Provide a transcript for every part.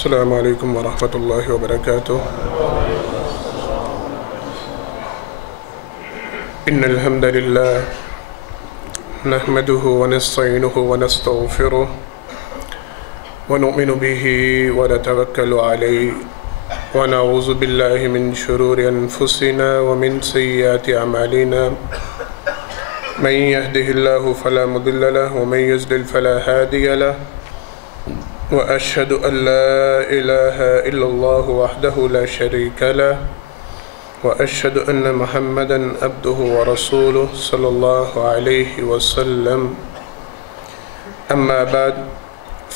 السلام علیکم ورحمۃ اللہ وبرکاتہ۔ ان الحمد للہ نحمده ونستعینه ونستغفره ونؤمن به ونتوکل علیہ ونعوذ باللہ من شرور انفسنا ومن سیئات اعمالنا من يهده الله فلا مضل له ومن يضلل فلا هادي له وأشهد أن لا إله إلا الله وحده لا شريك له وأشهد أن محمدًا عبده ورسوله صلى الله عليه وسلم أما بعد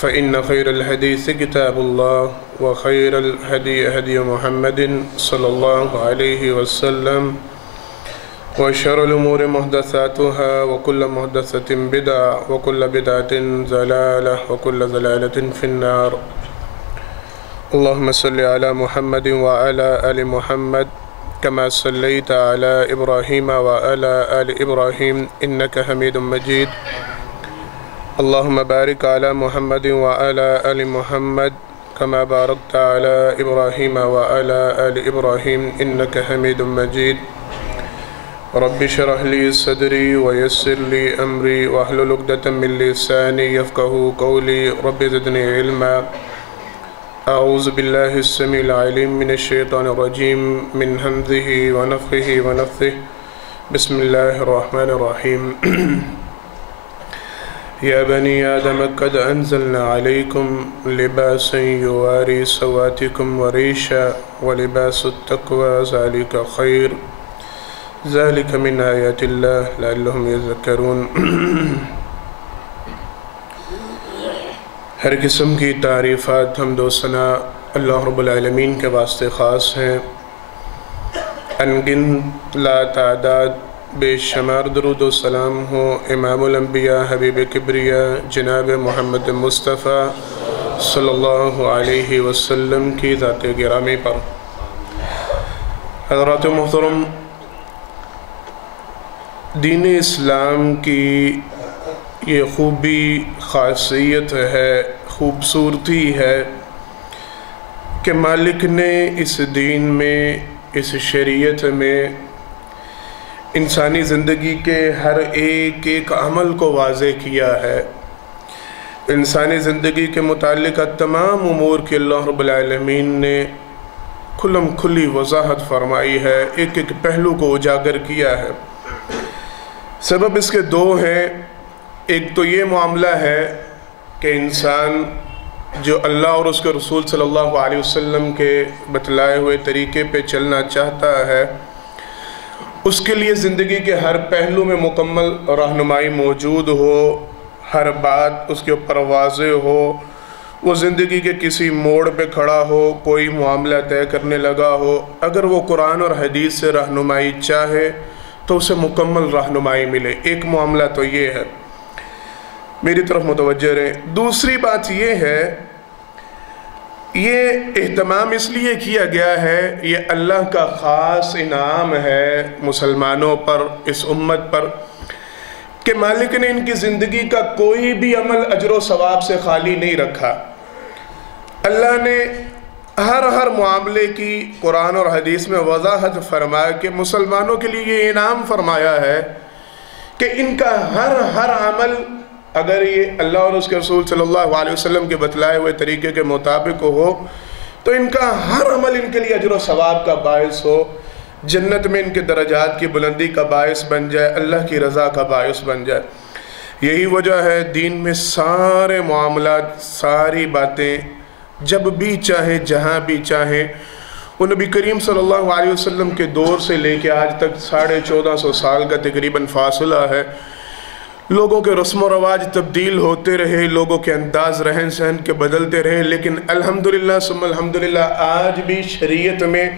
فإن خير الحديث كتاب الله وخير الهدي هدي محمد صلى الله عليه وسلم وشر الأمور محدثاتها وكل محدثة بدعة وكل بدعة ضلالة وكل ضلالة في النار. اللهم صل على محمد وعلى آل محمد كما صليت على إبراهيم وعلى آل إبراهيم إنك حميد مجيد. اللهم بارك على محمد وعلى آل محمد كما باركت على إبراهيم وعلى آل إبراهيم إنك حميد مجيد. رب اشرح لي صدري ويسر لي أمري واحلل عقدة من لساني يفقهوا قولي رب زدني علما. أعوذ بالله السميع العليم من الشيطان الرجيم من همزه ونفخه ونفثه. بسم الله الرحمن الرحيم. يا بني آدم قد أنزلنا عليكم لباسا يواري سواتكم وريشا ولباس التقوى ذلك خير ذلك من آیات اللہ لعلہم یذکرون. ہر قسم کی تعریفات حمد و ثنا اللہ رب العالمین کے واسطے خاص ہیں. انگنت لا تعداد بے شمار درود و سلام ہو امام الانبیاء حبیب کبریاء جناب محمد مصطفیٰ صلی اللہ علیہ وسلم کی ذات گرامی پر. حضرات محترم، دین اسلام کی یہ خوبی خاصیت ہے، خوبصورتی ہے کہ مالک نے اس دین میں، اس شریعت میں انسانی زندگی کے ہر ایک عمل کو واضح کیا ہے. انسانی زندگی کے متعلق تمام امور کے اللہ رب العالمین نے کھلم کھلی وضاحت فرمائی ہے، ایک ایک پہلو کو اجاگر کیا ہے. سبب اس کے دو ہیں. ایک تو یہ معاملہ ہے کہ انسان جو اللہ اور اس کے رسول صلی اللہ علیہ وسلم کے بتلائے ہوئے طریقے پہ چلنا چاہتا ہے، اس کے لیے زندگی کے ہر پہلو میں مکمل رہنمائی موجود ہو، ہر بات اس کے اوپر واضح ہو. وہ زندگی کے کسی موڑ پہ کھڑا ہو، کوئی معاملہ طے کرنے لگا ہو، اگر وہ قرآن اور حدیث سے رہنمائی چاہے تو اسے مکمل رہنمائی ملے. ایک معاملہ تو یہ ہے، میری طرف متوجہ رہیں. دوسری بات یہ ہے، یہ اہتمام اس لیے کیا گیا ہے، یہ اللہ کا خاص انعام ہے مسلمانوں پر، اس امت پر، کہ مالک نے ان کی زندگی کا کوئی بھی عمل اجر و ثواب سے خالی نہیں رکھا. اللہ نے ہر معاملے کی قرآن اور حدیث میں وضاحت فرمایا کہ مسلمانوں کے لیے یہ انعام فرمایا ہے کہ ان کا ہر عمل اگر یہ اللہ اور اس کے رسول صلی اللہ علیہ وسلم کے بتلائے ہوئے طریقے کے مطابق ہو تو ان کا ہر عمل ان کے لیے اجر و ثواب کا باعث ہو، جنت میں ان کے درجات کی بلندی کا باعث بن جائے، اللہ کی رضا کا باعث بن جائے. یہی وجہ ہے دین میں سارے معاملات، ساری باتیں جب بھی چاہیں، جہاں بھی چاہیں، وہ نبی کریم صلی اللہ علیہ وسلم کے دور سے لے کے آج تک 1450 سال کا تقریباً فاصلہ ہے. لوگوں کے رسم و رواج تبدیل ہوتے رہے، لوگوں کے انداز رہن سہن کے بدلتے رہے، لیکن الحمدللہ ثم الحمدللہ آج بھی شریعت میں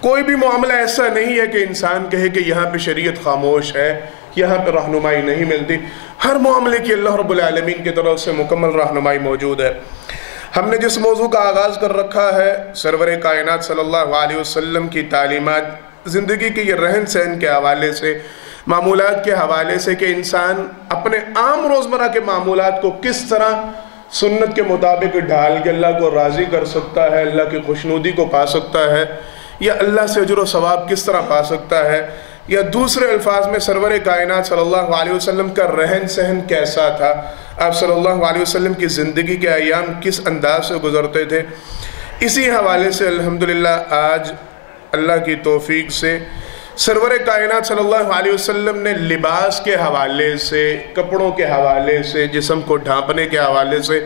کوئی بھی معاملہ ایسا نہیں ہے کہ انسان کہے کہ یہاں پہ شریعت خاموش ہے، یہاں پہ رہنمائی نہیں ملتی. ہر معاملے کی اللہ رب العالمین کی طرف سے مکمل رہنمائی موجود ہے. ہم نے جس موضوع کا آغاز کر رکھا ہے، سرور کائنات صلی اللہ علیہ وسلم کی تعلیمات، زندگی کے یہ رہن سہن کے حوالے سے، معمولات کے حوالے سے کہ انسان اپنے عام روزمرہ کے معمولات کو کس طرح سنت کے مطابق ڈھال کے اللہ کو راضی کر سکتا ہے، اللہ کی خوشنودی کو پا سکتا ہے، یا اللہ سے اجر و ثواب کس طرح پا سکتا ہے، یا دوسرے الفاظ میں سرور کائنات صلی اللہ علیہ وسلم کا رہن سہن کیسا تھا، آپ صلی اللہ علیہ وسلم کی زندگی کے ایام کس انداز سے گزرتے تھے، اسی حوالے سے الحمدللہ آج اللہ کی توفیق سے سرور کائنات صلی اللہ علیہ وسلم نے لباس کے حوالے سے، کپڑوں کے حوالے سے، جسم کو ڈھانپنے کے حوالے سے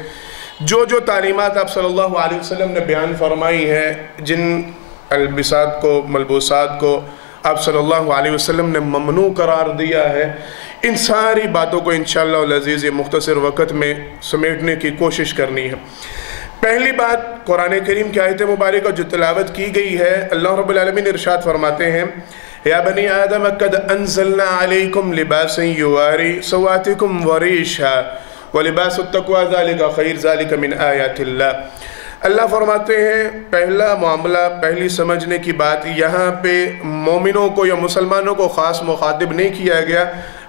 جو تعلیمات آپ صلی اللہ علیہ وسلم نے بیان فرمائی ہیں، جن البسات کو، ملبوسات کو آپ صلی اللہ علیہ وسلم نے ممنوع قرار دیا ہے، ان ساری باتوں کو انشاءاللہ العزیز یہ مختصر وقت میں سمیٹنے کی کوشش کرنی ہے۔ پہلی بات، قرآن کریم کی آیت مبارکہ جو تلاوت کی گئی ہے، اللہ رب العالمین ارشاد فرماتے ہیں یا بنی آدم قد انزلنا علیکم لباسا یواری سواتکم وریشا ولباس التقوی ذالک خیر ذالک من آیات اللہ۔ اللہ فرماتے ہیں پہلا معاملہ، پہلی سمجھنے کی بات، یہاں پہ مومنوں کو یا مسلمانوں کو خاص مخاطب نہیں کیا گیا،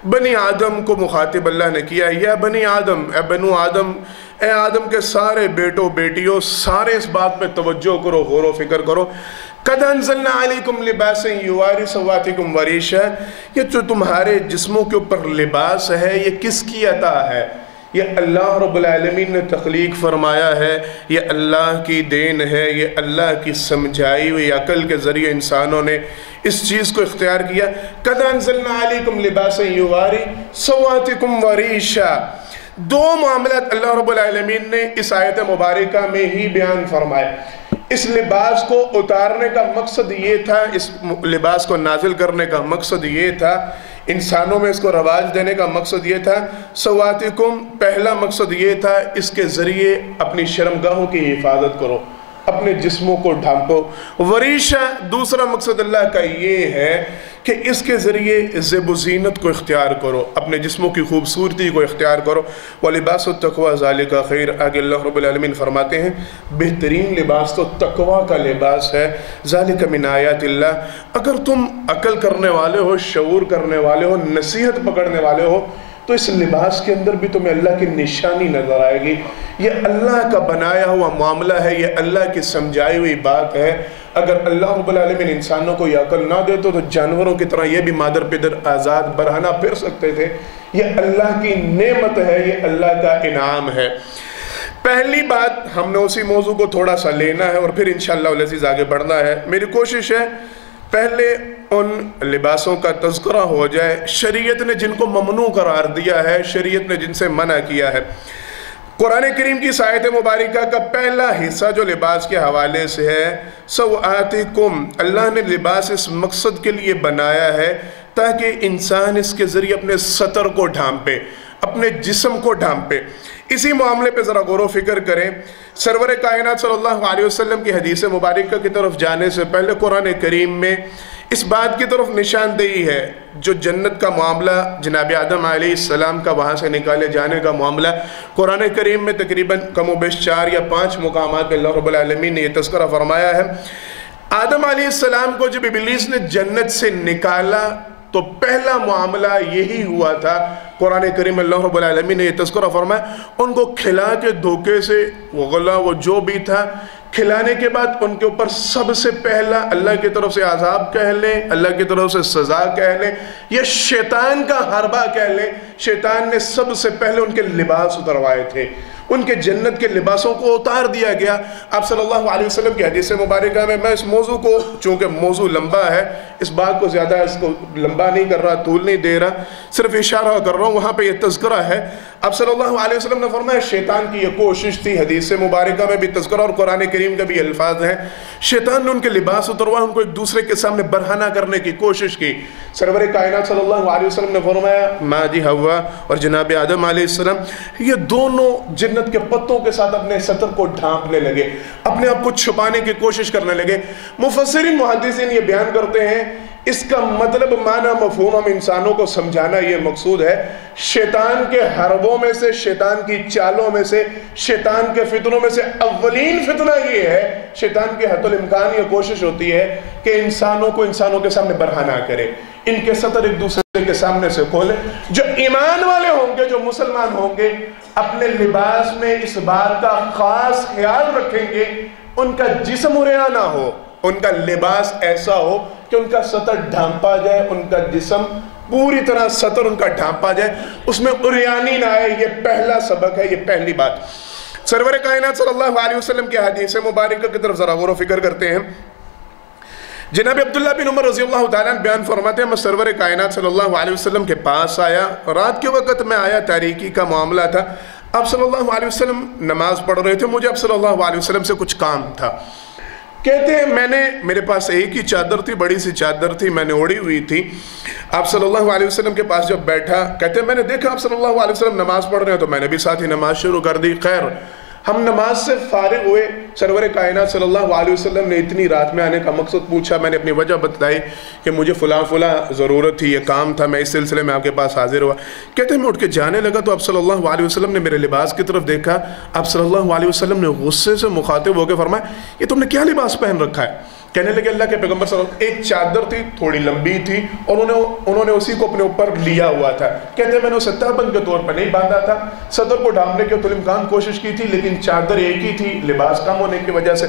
بنی آدم کو مخاطب اللہ نے کیا، یا بنی آدم، اے بنو آدم، اے آدم کے سارے بیٹوں بیٹیوں، سارے اس بات پہ توجہ کرو، غور و فکر کرو، قد انزلنا علیکم لباسا یواری سواتکم وریشا، یہ جو تمہارے جسموں کے اوپر لباس ہے یہ کس کی عطا ہے؟ یہ اللہ رب العالمین نے تخلیق فرمایا ہے، یہ اللہ کی دین ہے، یہ اللہ کی سمجھائی ہوئی عقل کے ذریعے انسانوں نے اس چیز کو اختیار کیا۔ قد انزلنا علیکم لباسا یواری سواتکم وریشا، دو معاملات اللہ رب العالمین نے اس آیت مبارکہ میں ہی بیان فرمائے۔ اس لباس کو اتارنے کا مقصد یہ تھا، اس لباس کو نازل کرنے کا مقصد یہ تھا، انسانوں میں اس کو رواج دینے کا مقصد یہ تھا۔ سواتکم، پہلا مقصد یہ تھا اس کے ذریعے اپنی شرمگاہوں کی حفاظت کرو، اپنے جسموں کو ڈھانپو۔ وریشہ، دوسرا مقصد اللہ کا یہ ہے کہ اس کے ذریعے زیب و زینت کو اختیار کرو، اپنے جسموں کی خوبصورتی کو اختیار کرو۔ وَلِبَاسُ التَّقْوَى ذَلِكَ خَيْرٌ، آگے اللہ رب العالمین فرماتے ہیں بہترین لباس تو تقوی کا لباس ہے۔ ذَلِكَ مِنْ آیَاتِ اللَّهِ، اگر تم عقل کرنے والے ہو، شعور کرنے والے ہو، نصیحت پکڑنے والے ہو، تو اس لباس کے اندر بھی تمہیں اللہ کی نشانی نظر آئے گی۔ یہ اللہ کا بنایا ہوا معاملہ ہے، یہ اللہ کی سمجھائی ہوئی بات ہے۔ اگر اللہ رب العالمین انسانوں کو یہ عقل نہ دے تو جانوروں کی طرح یہ بھی مادر پدر آزاد برہنہ پھر سکتے تھے۔ یہ اللہ کی نعمت ہے، یہ اللہ کا انعام ہے۔ پہلی بات، ہم نے اسی موضوع کو تھوڑا سا لینا ہے اور پھر انشاءاللہ العزیز آگے بڑھنا ہے۔ میری کوشش ہے پہلے ان لباسوں کا تذکرہ ہو جائے، شریعت نے جن کو ممنوع قرار دیا ہے، شریعت نے جن سے منع کیا ہے۔ قرآن کریم کی اس آیت مبارکہ کا پہلا حصہ جو لباس کے حوالے سے ہے، سوآتکم، اللہ نے لباس اس مقصد کے لیے بنایا ہے تاکہ انسان اس کے ذریعے اپنے سطر کو ڈھانپے، اپنے جسم کو ڈھانپے۔ اسی معاملے پہ ذرا غور و فکر کریں۔ سرور کائنات صلی اللہ علیہ وسلم کی حدیث مبارکہ کی طرف جانے سے پہلے قرآن کریم میں اس بات کی طرف نشاندہی ہے، جو جنت کا معاملہ، جناب آدم علیہ السلام کا وہاں سے نکالے جانے کا معاملہ، قرآن کریم میں تقریباً کم و بیش 4 یا 5 مقامات پہ اللہ رب العالمین نے یہ تذکرہ فرمایا ہے۔ آدم علیہ السلام کو جب ابلیس نے جنت سے نکالا تو پہلا معاملہ یہی ہوا تھا۔ قرآن کریم اللہ رب العالمین نے یہ تذکرہ فرمایا، ان کو کھلا کے دھوکے سے وہ غلہ وہ جو بھی تھا کھلانے کے بعد ان کے اوپر سب سے پہلا اللہ کی طرف سے عذاب کہہ لیں، اللہ کی طرف سے سزا کہہ لیں، یا شیطان کا حربہ کہہ لیں، شیطان نے سب سے پہلے ان کے لباس اتروائے تھے، ان کے جنت کے لباسوں کو اتار دیا گیا۔ آپ صلی اللہ علیہ وسلم کی حدیث مبارکہ میں اس موضوع کو، چونکہ موضوع لمبا ہے، اس بات کو زیادہ اس کو لمبا نہیں کر رہا، طول نہیں دے رہا، صرف اشارہ کر رہا ہوں، وہاں پہ یہ تذکرہ ہے۔ آپ صلی اللہ علیہ وسلم نے فرمایا شیطان کی یہ کوشش تھی، حدیث مبارکہ میں بھی تذکرہ اور قرآن کریم کا بھی الفاظ ہیں، شیطان نے ان کے لباس اتروا، ان کو ایک دوسرے کے سامنے برہنہ کرنے کی کوشش کی۔ سرور کائنات صلی اللہ علیہ وسلم نے فرمایا مادی ہوا اور جناب آدم علیہ السلام یہ دونوں جنت کے پتوں کے ساتھ اپنے سطر کو ڈھانپنے لگے، اپنے آپ کو چھپانے کی کوشش کرنے لگے۔ مفسرین محدثین یہ بیان کرتے ہیں اس کا مطلب معنی مفہوم ہم انسانوں کو سمجھانا یہ مقصود ہے، شیطان کے حربوں میں سے، شیطان کی چالوں میں سے، شیطان کے فتنوں میں سے اولین فتنہ یہ ہے، شیطان کی حتی الامکان یہ کوشش ہوتی ہے کہ انسانوں کو انسانوں کے سامنے برہنہ کرے، ان کے سطر ایک دوسرے کے سامنے سے کھولیں۔ جو ایمان والے ہوں گے، جو مسلمان ہوں گے، اپنے لباس میں اس بات کا خاص خیال رکھیں گے ان کا جسم عریاں نہ ہو، ان کا لباس ایسا ہو کہ ان کا سطر ڈھانپا جائے، ان کا جسم پوری طرح سطر ان کا ڈھانپا جائے، اس میں عریانی نہ آئے۔ یہ پہلا سبق ہے، یہ پہلی بات۔ سرور کائنات صلی اللہ علیہ وسلم کی حدیث مبارکہ کی طرف ذرا غور و فکر کرتے ہیں۔ جناب عبداللہ بن عمر رضی اللہ تعالیٰ بیان فرماتے ہیں، میں سرور کائنات صلی اللہ علیہ وسلم کے پاس آیا، رات کے وقت میں آیا، تاریکی کا معاملہ تھا، آپ صلی اللہ علیہ وسلم نماز پڑھ رہے تھے، مجھے آپ صلی اللہ علیہ وسلم سے کچھ کام تھا۔ کہتے ہیں میرے پاس ایک ہی چادر تھی، بڑی سی چادر تھی، میں نے اوڑھی ہوئی تھی۔ آپ صلی اللہ علیہ وسلم کے پاس جب بیٹھا، کہتے ہیں میں نے دیکھا آپ صلی اللہ علیہ وسلم نماز پڑھ رہے ہیں، تو میں نے بھی ساتھ ہی نماز شروع کر دی۔ خیر، ہم نماز سے فارغ ہوئے، سرور کائنات صلی اللہ علیہ وسلم نے اتنی رات میں آنے کا مقصد پوچھا، میں نے اپنی وجہ بتلائی کہ مجھے فلاں ضرورت تھی، یہ کام تھا، میں اس سلسلے میں آپ کے پاس حاضر ہوا۔ کہتے ہیں میں اٹھ کے جانے لگا تو آپ صلی اللہ علیہ وسلم نے میرے لباس کی طرف دیکھا، آپ صلی اللہ علیہ وسلم نے غصے سے مخاطب ہو کے فرمایا، یہ تم نے کیا لباس پہن رکھا ہے؟ کہنے لگے اللہ کے پیغمبر صلی اللہ علیہ وسلم، ایک چادر تھی، تھوڑی لمبی تھی، اور انہوں نے اسی کو اپنے اوپر لیا ہوا تھا۔ کہتے ہیں میں نے اسے تہبند کے طور پر نہیں باندھا تھا، صدر کو ڈھانپنے کی امکان کوشش کی تھی، لیکن چادر ایک ہی تھی، لباس کم ہونے کی وجہ سے۔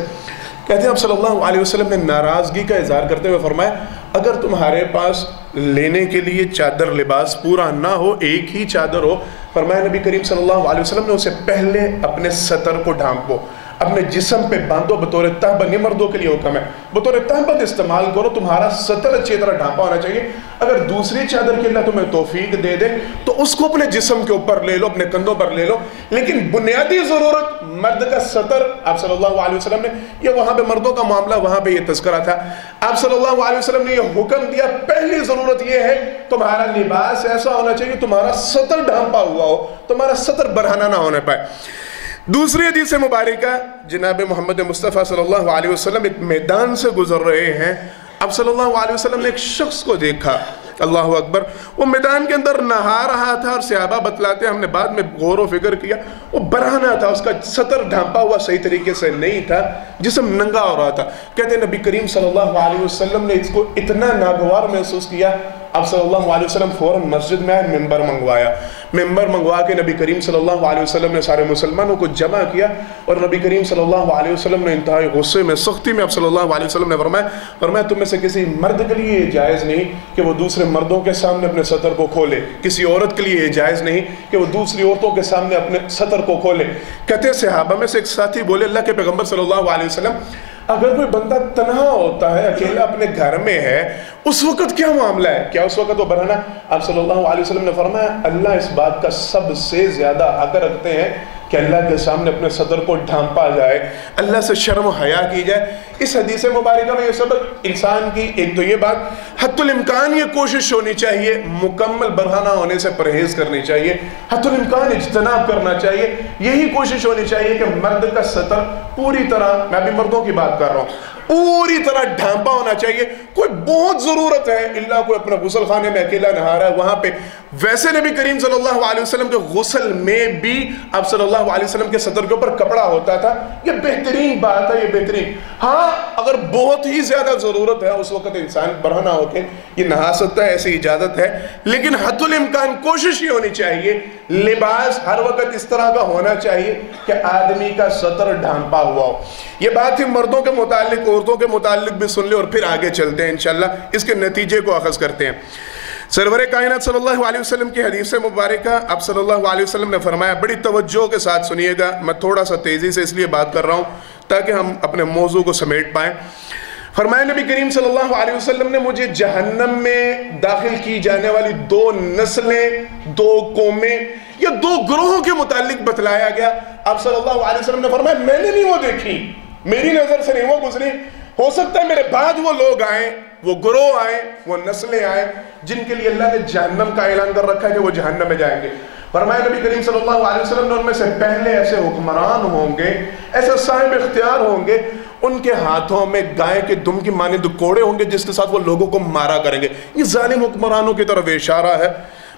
کہتے ہیں اب صلی اللہ علیہ وسلم نے ناراضگی کا اظہار کرتے ہوئے فرمایا، اگر تمہارے پاس لینے کے لیے چادر لباس پورا نہ ہو، ایک ہی چادر ہو، فرمایا نبی کریم صلی اللہ علیہ وسلم نے اسے پہلے اپنے سطر کو ڈھانپو، اپنے جسم پہ باندھو، بطور تہبند، یہ مردوں کے لیے حکم ہے، بطور تہبند استعمال کرو، تمہارا سطر اچھی طرح ڈھانپا ہونا چاہیے۔ اگر دوسری چادر کی اللہ تمہیں توفیق دے دے تو اس کو اپنے جسم کے اوپر لے لو، اپنے کندھوں پر لے لو، لیکن بنیادی ضرورت مرد کا سطر، آپ صلی اللہ علیہ وسلم نے، یہ وہاں پہ مردوں کا معاملہ، وہاں پہ یہ تذکرہ تھا، آپ صلی اللہ علیہ وسلم نے یہ حکم دیا، پہلی ضرورت یہ ہے تمہارا لباس ایسا ہونا چاہیے تمہارا سطر ڈھانپا ہوا ہو، تمہارا سطر برہنہ نہ ہونے پائے۔ دوسری حدیث مبارکہ، جناب محمد مصطفیٰ صلی اللہ علیہ وسلم ایک میدان سے گزر رہے ہیں، اب صلی اللہ علیہ وسلم نے ایک شخص کو دیکھا، اللہ اکبر، وہ میدان کے اندر نہا رہا تھا، اور صحابہ بتلاتے ہیں، ہم نے بعد میں غور و فکر کیا، وہ برہنہ تھا، اس کا سطر ڈھانپا ہوا صحیح طریقے سے نہیں تھا، جسم ننگا ہو رہا تھا۔ کہتے ہیں نبی کریم صلی اللہ علیہ وسلم نے اس کو اتنا ناگوار محسوس کیا، اب صلی اللہ علیہ وسلم فوراً مسجد میں آئے، ممبر منگوا کے نبی کریم صلی اللہ علیہ وسلم نے سارے مسلمانوں کو جمع کیا، اور نبی کریم صلی اللہ علیہ وسلم نے انتہائی غصے میں، سختی میں، اب صلی اللہ علیہ وسلم نے فرمایا تم میں سے کسی مرد کے لیے یہ جائز نہیں کہ وہ دوسرے مردوں کے سامنے اپنے سطر کو کھولے، کسی عورت کے لیے یہ جائز نہیں کہ وہ دوسری عورتوں کے سامنے اپنے سطر کو کھولے۔ کہتے ہیں صحابہ میں سے ایک ساتھی بولے، اللہ کے پیغمبر صلی اللہ علیہ وسلم، اگر کوئی بندہ تنہا ہوتا ہے، اکیلا اپنے گھر میں ہے، اس وقت کیا معاملہ ہے؟ کیا اس وقت وہ برہنہ؟ آپ صلی اللہ علیہ وسلم نے فرمایا اللہ اس بات کا سب سے زیادہ حق رکھتے ہیں کہ اللہ کے سامنے اپنے صدر کو ڈھانپا جائے، اللہ سے شرم و حیا کی جائے۔ اس حدیث مبارکہ میں یہ سبق انسان کی، ایک تو یہ بات، حتی الامکان یہ کوشش ہونی چاہیے، مکمل برہنہ ہونے سے پرہیز کرنی چاہیے، حتی الامکان اجتناب کرنا چاہیے، یہی کوشش ہونی چاہیے کہ مرد کا سطر پوری طرح، میں بھی مردوں کی بات کر رہا ہوں، پوری طرح ڈھانپا ہونا چاہیے۔ کوئی بہت ضرورت ہے، اللہ کوئی اپنے غسل خانے میں اکیلا نہا رہا ہے، وہاں پہ ویسے نبی کریم صلی اللہ علیہ وسلم کے غسل میں بھی آپ صلی اللہ علیہ وسلم کے صدر کے اوپر کپڑا ہوتا تھا، یہ بہترین بات ہے، یہ بہترین۔ ہاں اگر بہت ہی زیادہ ضرورت ہے اس وقت انسان برہنہ ہو کے یہ نہا سکتا ہے، ایسی اجازت ہے، لیکن حتی الامکان کوشش یہ ہونی چاہیے، لباس ہر وقت اس طرح کا ہونا چاہیے کہ آدمی کا سطر ڈھانپا ہوا ہو۔ یہ بات ہی مردوں کے متعلق، عورتوں کے متعلق بھی سن لے، اور پھر آگے چلتے ہیں انشاءاللہ، اس کے نتیجے کو اخذ کرتے ہیں۔ سرور کائنات صلی اللہ علیہ وسلم کی حدیث مبارکہ، اب صلی اللہ علیہ وسلم نے فرمایا، بڑی توجہ کے ساتھ سنیے گا، میں تھوڑا سا تیزی سے اس لیے بات کر رہا ہوں تاکہ ہم اپنے موضوع کو سمیٹ پائیں۔ فرمایا نبی کریم صلی اللہ علیہ وسلم نے مجھے جہنم میں داخل کی جانے والی 2 نسلیں، 2 قومیں یا 2 گروہوں کے متعلق بتلایا گیا۔ آپ صلی اللہ علیہ وسلم نے فرمایا میں نے نہیں وہ دیکھی، میری نظر سے نہیں وہ گزری، ہو سکتا ہے میرے بعد وہ لوگ آئیں، وہ گروہ آئیں، وہ نسلیں آئیں جن کے لیے اللہ نے جہنم کا اعلان کر رکھا ہے کہ وہ جہنم میں جائیں گے۔ فرمایا نبی کریم صلی اللہ علیہ وسلم نے ان میں سے پہلے ایسے حکمران ہوں گے، ایسے صاحب اختیار ہوں گے، ان کے ہاتھوں میں گائے کے دم کی مانند کوڑے ہوں گے جس کے ساتھ وہ لوگوں کو مارا کریں گے۔ یہ ظالم حکمرانوں کی طرف اشارہ ہے،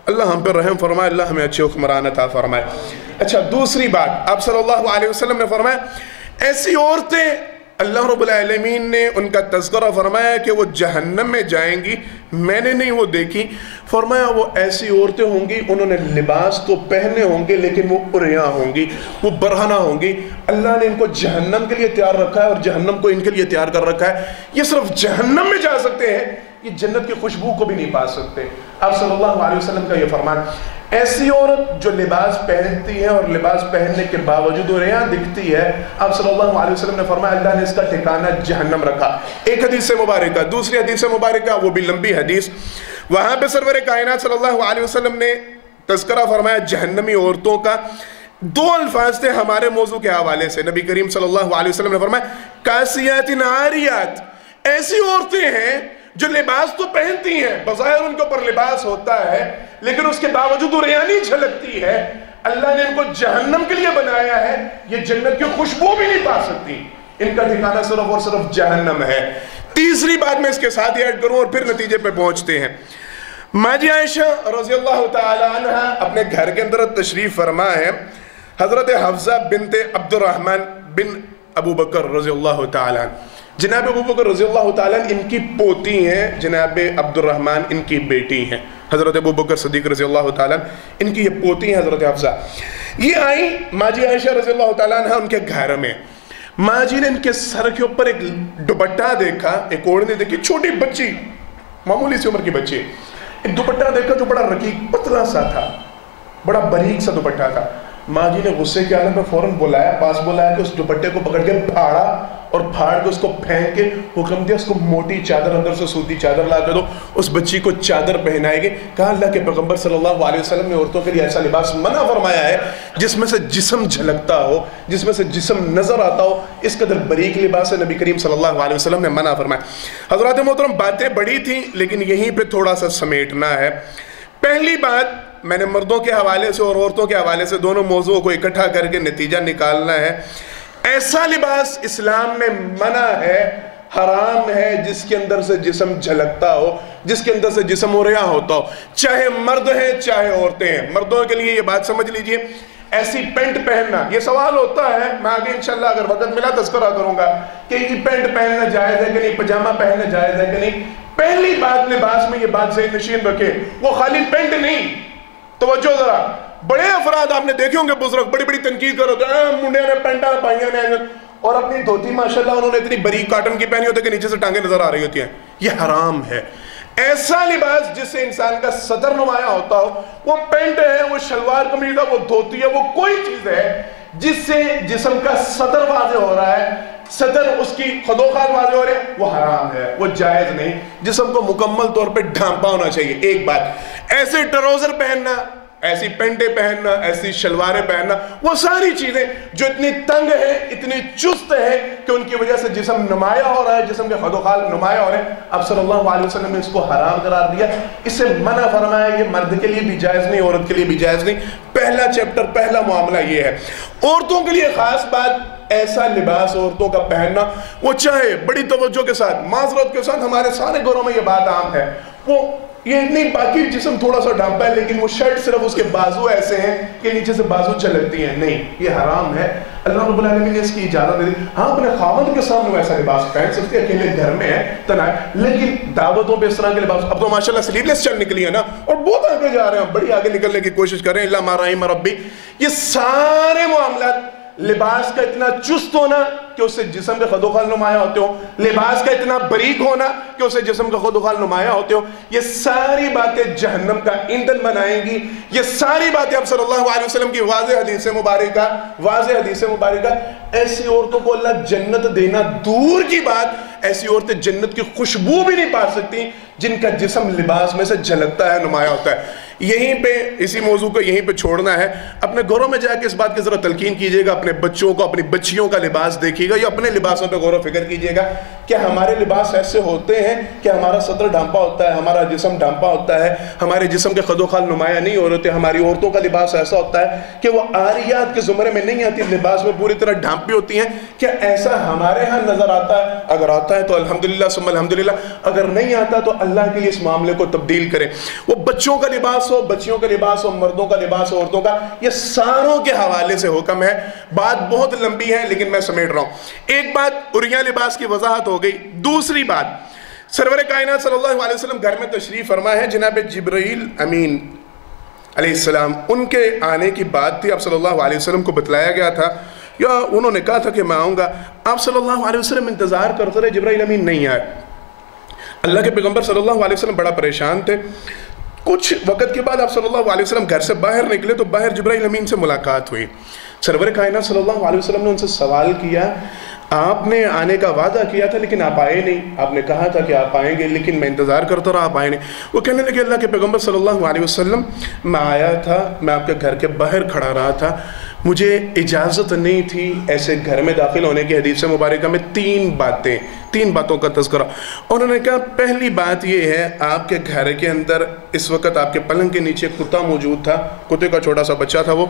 اللہ ہم پر رحم فرمائے، اللہ ہمیں اچھے حکمران عطا فرمائے۔ اچھا دوسری بات، آپ صلی اللہ علیہ وسلم نے فرمایا ایسی عورتیں اللہ رب العالمین نے ان کا تذکرہ فرمایا کہ وہ جہنم میں جائیں گی، میں نے نہیں وہ دیکھی، فرمایا وہ ایسی عورتیں ہوں گی انہوں نے لباس تو پہنے ہوں گے لیکن وہ عریاں ہوں گی، وہ برہنہ ہوں گی۔ اللہ نے ان کو جہنم کے لیے تیار رکھا ہے اور جہنم کو ان کے لیے تیار کر رکھا ہے۔ یہ صرف جہنم میں جا سکتے ہیں، یہ جنت کی خوشبو کو بھی نہیں پا سکتے۔ آپ صلی اللہ علیہ وسلم کا یہ فرمان، ایسی عورت جو لباس پہنتی ہے اور لباس پہننے کے باوجود عریاں دکھتی ہے، آپ صلی اللہ علیہ وسلم نے فرمایا اللہ نے اس کا ٹھکانہ جہنم رکھا۔ ایک حدیث مبارکہ، دوسری حدیث مبارکہ وہ بھی لمبی حدیث، وہاں پہ سرور کائنات صلی اللہ علیہ وسلم نے تذکرہ فرمایا جہنمی عورتوں کا۔ دو الفاظ تھے ہمارے موضوع کے حوالے سے، نبی کریم صلی اللہ علیہ وسلم نے فرمایا کاسیات عاریات، ایسی عورتیں ہیں جو لباس تو پہنتی ہیں، بظاہر ان کے اوپر لباس ہوتا ہے لیکن اس کے باوجود عریانی جھلکتی ہے۔ اللہ نے ان کو جہنم کے لیے بنایا ہے، یہ جنت کی خوشبو بھی نہیں پا سکتی، ان کا ٹھکانہ صرف اور صرف جہنم ہے۔ تیسری بات میں اس کے ساتھ ایڈ کروں اور پھر نتیجے پہ پہنچتے ہیں۔ ماں جی عائشہ رضی اللہ تعالی عنہ اپنے گھر کے اندر تشریف فرما ہے، حضرت حفصہ بنت عبد الرحمن بن ابو بکر رضی اللہ تعالی عنہ، جناب ابو بکر رضی اللہ تعالیٰ ان کی پوتی ہیں، جناب عبد الرحمن ان کی بیٹی ہیں، حضرت ابو بکر صدیق رضی اللہ تعالیٰ ان کی یہ پوتی ہیں حضرت حفصہ۔ یہ آئی ماں جی عائشہ رضی اللہ تعالیٰ عنہ ان کے گھر میں، ماں جی نے ان کے سر کے اوپر ایک دوپٹہ دیکھا، ایک اوڑھنی دیکھی، چھوٹی بچی، معمولی سی عمر کی بچی، ایک دوپٹہ دیکھا جو بڑا رقیق پتلا سا تھا، بڑا باریک سا دوپٹہ تھا۔ ماں جی نے غصے کے عالم میں فوراً بلایا، پاس بلایا کہ اس دوپٹے کو پکڑ کے پھاڑا اور پھاڑ کے اس کو پھینک کے حکم دیا اس کو موٹی چادر اندر سے سوتی چادر لا کے دو، اس بچی کو چادر پہنائے گی۔ کہا اللہ کے پیغمبر صلی اللہ علیہ وسلم نے عورتوں کے لیے ایسا لباس منع فرمایا ہے جس میں سے جسم جھلکتا ہو، جس میں سے جسم نظر آتا ہو، اس قدر باریک لباس ہے نبی کریم صلی اللہ علیہ وسلم نے منع فرمایا۔ حضرات محترم باتیں بڑی تھیں لیکن یہیں پہ تھوڑا سا سمیٹنا ہے۔ پہلی بات میں نے مردوں کے حوالے سے اور عورتوں کے حوالے سے دونوں موضوعوں کو اکٹھا کر کے نتیجہ نکالنا ہے۔ ایسا لباس اسلام میں منع ہے، حرام ہے جس کے اندر سے جسم جھلکتا ہو، جس کے اندر سے جسم عریاں ہوتا ہو، چاہے مرد ہیں چاہے عورتیں ہیں۔ مردوں کے لیے یہ بات سمجھ لیجئے، ایسی پینٹ پہننا، یہ سوال ہوتا ہے، میں آگے انشاءاللہ اگر وقت ملا تذکرہ کروں گا کہ یہ پینٹ پہننا جائز ہے کہ نہیں، پجامہ پہننا جائز ہے کہ نہیں۔ پہلی بات لباس میں یہ بات ذہن نشین رکھے، وہ خالی پینٹ نہیں، توجہ ذرا، بڑے افراد آپ نے دیکھے ہوں گے بزرگ بڑی بڑی تنقید کر ہوتے ہیں، منڈے نے پینٹا پائیاں نے، اور اپنی دھوتی ماشاءاللہ انہوں نے اتنی بریک کاٹن کی پہنی ہوتی ہے کہ نیچے سے ٹانگیں نظر آ رہی ہوتی ہیں، یہ حرام ہے۔ ایسا لباس جس سے انسان کا صدر نمایاں ہوتا ہو، وہ پینٹ ہے، وہ شلوار قمیض ہے، وہ دھوتی ہے، وہ کوئی چیز ہے جس سے جسم کا صدر واضح ہو رہا ہے، صدر اس کی خدوخال واضح ہو رہے ہیں، وہ حرام ہے، وہ جائز نہیں۔ جسم کو مکمل طور پہ ڈھانپا ہونا چاہیے۔ ایک بات، ایسے ٹروزر پہننا، ایسی پینٹیں پہننا، ایسی شلواریں پہننا، وہ ساری چیزیں جو اتنی تنگ ہیں، اتنی چست ہیں کہ ان کی وجہ سے جسم نمایاں ہو رہا ہے، جسم کے خدوخال نمایاں ہو رہے ہیں، اب صلی اللہ علیہ وسلم نے اس کو حرام قرار دیا، اس سے منع فرمایا۔ یہ مرد کے لیے بھی جائز نہیں، عورت کے لیے بھی جائز نہیں۔ پہلا چیپٹر، پہلا معاملہ یہ ہے۔ عورتوں کے لیے خاص بات، ایسا لباس عورتوں کا پہننا، وہ چاہے بڑی توجہ کے ساتھ، معذرت کے ساتھ، ہمارے سارے گھروں میں یہ بات عام ہے، وہ یہ نہیں باقی جسم تھوڑا سا ڈھانپا ہے لیکن وہ شرٹ صرف اس کے بازو ایسے ہیں کہ نیچے سے بازو جھلکتی ہیں، نہیں، یہ حرام ہے۔ اللہ رب العالمین نے اس کی اجازت دے دی۔ ہاں اپنے خاوند کے سامنے ویسا لباس پہن سکتے ہیں، اکیلے گھر میں ہے تنہا، لیکن دعوتوں پہ اس طرح کے لباس، اب تو ماشاءاللہ سلیو لیس چل نکلی ہے نا، اور بہت آگے جا رہے ہیں، بڑی آگے نکلنے کی کوشش کر رہے ہیں، اللہ ما رحم ربی۔ یہ سارے معاملات، لباس کا اتنا چست ہونا کہ اس سے جسم کے خدوخال نمایاں ہوتے ہو، لباس کا اتنا باریک ہونا کہ اس سے جسم کے خدوخال نمایاں ہوتے ہو، یہ ساری باتیں جہنم کا ایندھن بنائیں گی۔ یہ ساری باتیں اب صلی اللہ علیہ وسلم کی واضح حدیث مبارکہ، ایسی عورتوں کو اللہ جنت دینا دور کی بات، ایسی عورتیں جنت کی خوشبو بھی نہیں پا سکتی جن کا جسم لباس میں سے جھلکتا ہے، نمایاں ہوتا ہے۔ یہیں پہ اسی موضوع کو یہیں پہ چھوڑنا ہے۔ اپنے گھروں میں جا کے اس بات کی ذرا تلقین کیجئے گا، اپنے بچوں کو، اپنی بچیوں کا لباس دیکھیے گا یا اپنے لباسوں پہ غور و فکر کیجئے گا کہ ہمارے لباس ایسے ہوتے ہیں کہ ہمارا صدر ڈھانپا ہوتا ہے، ہمارا جسم ڈھانپا ہوتا ہے، ہمارے جسم کے خدوخال نمایاں نہیں ہو رہتے۔ ہماری عورتوں کا لباس ایسا ہوتا ہے کہ وہ عاریات کے زمرے میں نہیں آتی، لباس میں پوری طرح ڈھانپی ہوتی ہیں۔ کیا ایسا ہمارے ہاں نظر آتا ہے؟ اگر آتا ہے تو الحمدللہ ثم الحمدللہ، اگر نہیں آتا تو اللہ کے لیے اس معاملے کو تبدیل کریں۔ وہ بچوں کا لباس لباس ہو، بچیوں کا لباس ہو، مردوں کا لباس ہو، عورتوں کا، یہ ساروں کے حوالے سے حکم ہے۔ بات بہت لمبی ہے لیکن میں سمیٹ رہا ہوں۔ ایک بات عریاں لباس کی وضاحت ہو گئی۔ دوسری بات، سرور کائنات صلی اللہ علیہ وسلم گھر میں تشریف فرما ہے، جناب جبرائیل امین علیہ السلام، ان کے آنے کی بات تھی، آپ صلی اللہ علیہ وسلم کو بتلایا گیا تھا یا انہوں نے کہا تھا کہ میں آؤں گا۔ آپ صلی اللہ علیہ وسلم انتظار کرتے رہے، جبرائیل امین نہیں آئے۔ اللہ کے پیغمبر صلی اللہ علیہ وسلم بڑا پریشان تھے۔ کچھ وقت کے بعد آپ صلی اللہ علیہ وسلم گھر سے باہر نکلے تو باہر جبرائیل امین سے ملاقات ہوئی۔ سرور کائنات صلی اللہ علیہ وسلم نے ان سے سوال کیا، آپ نے آنے کا وعدہ کیا تھا لیکن آپ آئے نہیں، آپ نے کہا تھا کہ آپ آئیں گے لیکن میں انتظار کرتا رہا، آپ آئے نہیں۔ وہ کہنے لگے اللہ کے پیغمبر صلی اللہ علیہ وسلم، میں آیا تھا، میں آپ کے گھر کے باہر کھڑا رہا تھا، مجھے اجازت نہیں تھی ایسے گھر میں داخل ہونے کی۔ حدیث مبارکہ میں تین باتوں کا تذکرہ۔ انہوں نے کہا پہلی بات یہ ہے، آپ کے گھر کے اندر اس وقت آپ کے پلنگ کے نیچے کتا موجود تھا، کتے کا چھوٹا سا بچہ تھا وہ۔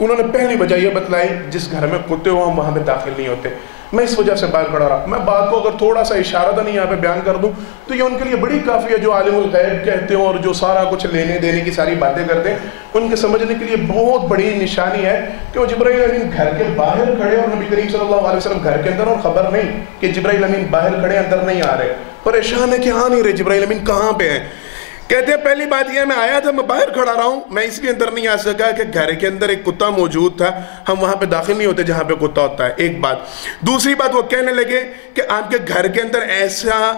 انہوں نے پہلی وجہ یہ بتلائی، جس گھر میں کتے ہو ہم وہاں پہ داخل نہیں ہوتے، میں اس وجہ سے باہر کھڑا رہا۔ میں بات کو اگر تھوڑا سا اشارہ نہیں یہاں پہ بیان کر دوں تو یہ ان کے لیے بڑی کافی ہے، جو عالم الغیب کہتے ہیں اور جو سارا کچھ لینے دینے کی ساری باتیں کرتے ہیں، ان کے سمجھنے کے لیے بہت بڑی نشانی ہے کہ وہ جبرائیل امین گھر کے باہر کھڑے اور نبی کریم صلی اللہ علیہ وسلم گھر کے اندر، اور خبر نہیں کہ جبرائیل امین باہر کھڑے اندر نہیں آ رہے، پریشان ہے کہ آ نہیں رہے جبرائیل امین کہاں پہ ہیں۔ کہتے ہیں پہلی بات یہ ہے، میں آیا تھا، میں باہر کھڑا رہا ہوں، میں اس لیے اندر نہیں آ سکا کہ گھر کے اندر ایک کتا موجود تھا، ہم وہاں پہ داخل نہیں ہوتے جہاں پہ کتا ہوتا ہے، ایک بات۔ دوسری بات، وہ کہنے لگے کہ آپ کے گھر کے اندر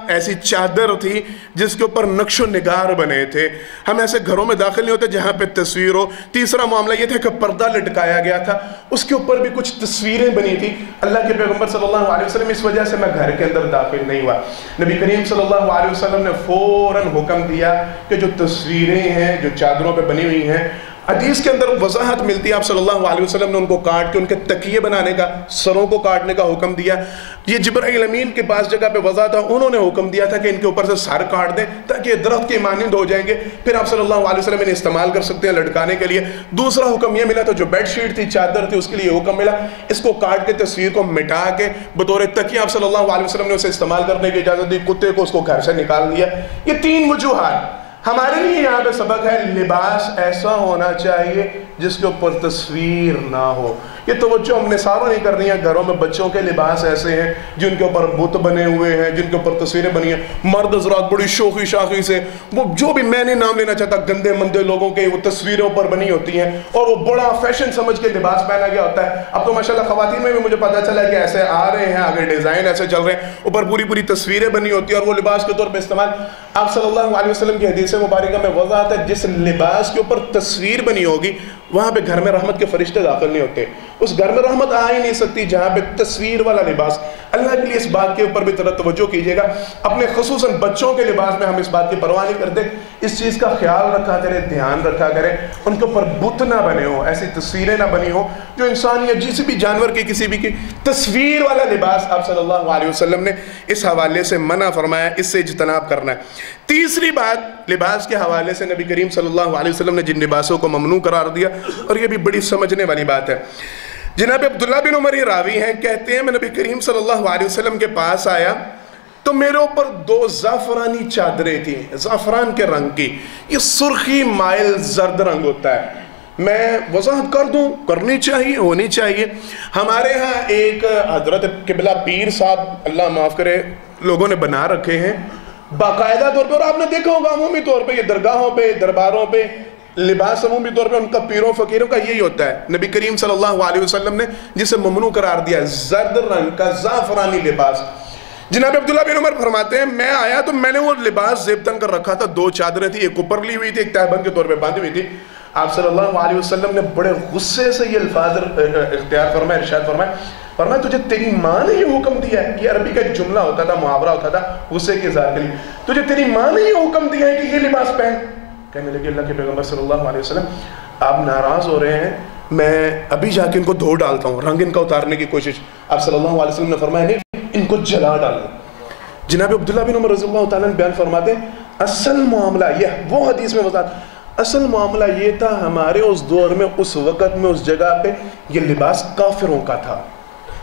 ایسی چادر تھی جس کے اوپر نقش و نگار بنے تھے، ہم ایسے گھروں میں داخل نہیں ہوتے جہاں پہ تصویر ہو۔ تیسرا معاملہ یہ تھا کہ پردہ لٹکایا گیا تھا، اس کے اوپر بھی کچھ تصویریں بنی تھی۔ اللہ کے پیغمبر صلی اللہ علیہ وسلم، اس وجہ سے میں گھر کے اندر داخل نہیں ہوا۔ نبی کریم صلی اللہ علیہ وسلم نے فوراً حکم دیا کہ جو تصویریں ہیں جو چادروں پہ بنی ہوئی ہیں، حدیث کے اندر وضاحت ملتی ہے، آپ صلی اللہ علیہ وسلم نے ان کو کاٹ کے ان کے تکیے بنانے کا، سروں کو کاٹنے کا حکم دیا۔ یہ جبرائیل امین کے پاس جگہ پہ وضع تھا، انہوں نے حکم دیا تھا کہ ان کے اوپر سے سر کاٹ دیں تاکہ یہ درخت کے مانند ہو جائیں گے، پھر آپ صلی اللہ علیہ وسلم انہیں استعمال کر سکتے ہیں لٹکانے کے لیے۔ دوسرا حکم یہ ملا تھا، جو بیڈ شیٹ تھی، چادر تھی، اس کے لیے حکم ملا، اس کو کاٹ کے تصویر کو مٹا کے بطور تکیہ آپ صلی اللہ علیہ وسلم نے اسے استعمال کرنے کی اجازت دی، کتے کو اس کو گھر سے نکال دیا۔ یہ تین وجوہات ہمارے لیے یہاں پہ سبق ہے، لباس ایسا ہونا چاہیے جس کے اوپر تصویر نہ ہو۔ یہ توجہ ہم نے ساروں نہیں کرنی ہے، گھروں میں بچوں کے لباس ایسے ہیں جن کے اوپر بت بنے ہوئے ہیں، جن کے اوپر تصویریں بنی ہیں، مرد حضرات بڑی شوخی شاخی سے، وہ جو بھی میں نے نام لینا چاہتا، گندے مندے لوگوں کے وہ تصویریں اوپر بنی ہوتی ہیں اور وہ بڑا فیشن سمجھ کے لباس پہنا گیا ہوتا ہے۔ اب تو ماشاءاللہ خواتین میں بھی مجھے پتا چلا کہ ایسے آ رہے ہیں، آگے ڈیزائن ایسے چل رہے ہیں، اوپر پوری تصویریں بنی ہوتی ہیں اور وہ لباس کے طور پہ استعمال۔ آپ صلی اللہ علیہ وسلم کی حدیث مبارکہ میں وضاحت ہے، جس لباس کے اوپر تصویر بنی ہوگی وہاں پہ گھر میں رحمت کے فرشتے داخل نہیں ہوتے، اس گھر میں رحمت آ ہی نہیں سکتی جہاں پہ تصویر والا لباس۔ اللہ کے لیے اس بات کے اوپر بھی توجہ کیجئے گا، اپنے خصوصاً بچوں کے لباس میں ہم اس بات کی پرواہ نہیں کرتے، اس چیز کا خیال رکھا کرے، دھیان رکھا کرے، ان کے اوپر بت نہ بنے ہوں، ایسی تصویریں نہ بنی ہوں جو انسان یا کسی بھی جانور کی کسی بھی کی تصویر والا لباس آپ صلی اللہ علیہ وسلم نے اس حوالے سے منع فرمایا، اس سے اجتناب کرنا ہے۔ تیسری بات، لباس کے حوالے سے نبی کریم صلی اللہ علیہ وسلم نے جن لباسوں کو ممنوع قرار دیا، اور یہ بھی بڑی سمجھنے والی بات ہے۔ جناب عبداللہ بن عمر یہ راوی ہیں، کہتے ہیں میں نبی کریم صلی اللہ علیہ وسلم کے پاس آیا تو میرے اوپر 2 زعفرانی چادریں تھیں، زعفران کے رنگ کی، یہ سرخی مائل زرد رنگ ہوتا ہے۔ میں وضاحت کر دوں، کرنی چاہیے، ہونی چاہیے۔ ہمارے ہاں ایک حضرت قبلہ پیر صاحب، اللہ معاف کرے، لوگوں نے بنا رکھے ہیں باقاعدہ طور پہ، اور آپ نے دیکھا ہوگا عمومی طور پہ یہ درگاہوں پہ، درباروں پہ لباس عمومی طور پہ ان کا پیروں فقیروں کا یہی ہوتا ہے۔ نبی کریم صلی اللہ علیہ وسلم نے جسے ممنوع قرار دیا، زرد رنگ کا زعفرانی لباس۔ جناب عبداللہ بن عمر فرماتے ہیں میں آیا تو میں نے وہ لباس زیب تن کر رکھا تھا، 2 چادریں تھی، ایک اوپر لی ہوئی تھی، ایک تہبند کے طور پہ باندھی ہوئی تھی۔ آپ صلی اللہ علیہ وسلم نے بڑے غصے سے یہ الفاظ اختیار فرمائے، ارشاد فرمایا تجھے تیری ماں نے یہ حکم دیا ہے؟ یہ عربی کا ایک جملہ ہوتا تھا، محاورہ ہوتا تھا غصے کے اظہار کے لیے، تجھے تیری ماں نے یہ حکم دیا ہے کہ یہ لباس پہن؟ کہنے لگے اللہ کے پیغمبر صلی اللہ علیہ وسلم آپ ناراض ہو رہے ہیں، میں ابھی جا کے ان کو دھو ڈالتا ہوں، رنگ ان کا اتارنے کی کوشش۔ آپ صلی اللہ علیہ وسلم نے فرمایا نہیں، ان کو جلا ڈالو۔ جناب عبداللہ بن عمر رضی اللہ تعالیٰ بیان فرماتے ہیں اصل معاملہ یہ، وہ حدیث میں وضاحت، اصل معاملہ یہ تھا ہمارے اس دور میں، اس وقت میں، اس جگہ پہ یہ لباس کافروں کا تھا،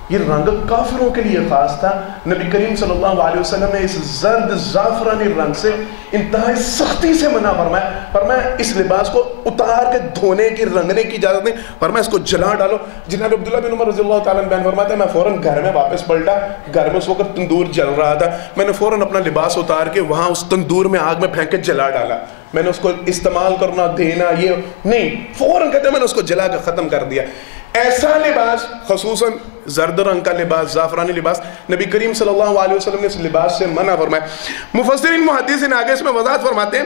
یہ رنگ کافروں کے لیے خاص تھا. نبی کریم صلی اللہ علیہ وسلم نے اس زرد زعفرانی رنگ سے انتہائی سختی سے منع فرمایا اس لباس کو اتار کے دھونے کی رنگنے کی اجازت نہیں, فرمایا اس کو جلا ڈالو. جناب عبداللہ بن عمر رضی اللہ تعالیٰ عنہ بیان فرماتے ہیں میں فوراً گھر میں واپس پلٹا. گھر میں اس وقت تندور جل رہا تھا, میں نے فوراً اپنا لباس اتار کے وہاں اس تندور میں آگ میں پھینک کے جلا ڈالا. میں نے اس کو استعمال کرنا دینا یہ نہیں, فوراً کہتے ہیں میں نے اس کو جلا کے ختم کر دیا. ایسا لباس, خصوصاً زرد رنگ کا لباس, زعفرانی لباس, نبی کریم صلی اللہ علیہ وسلم نے اس لباس سے منع فرمایا. مفسرین محدثین آگے اس میں وضاحت فرماتے ہیں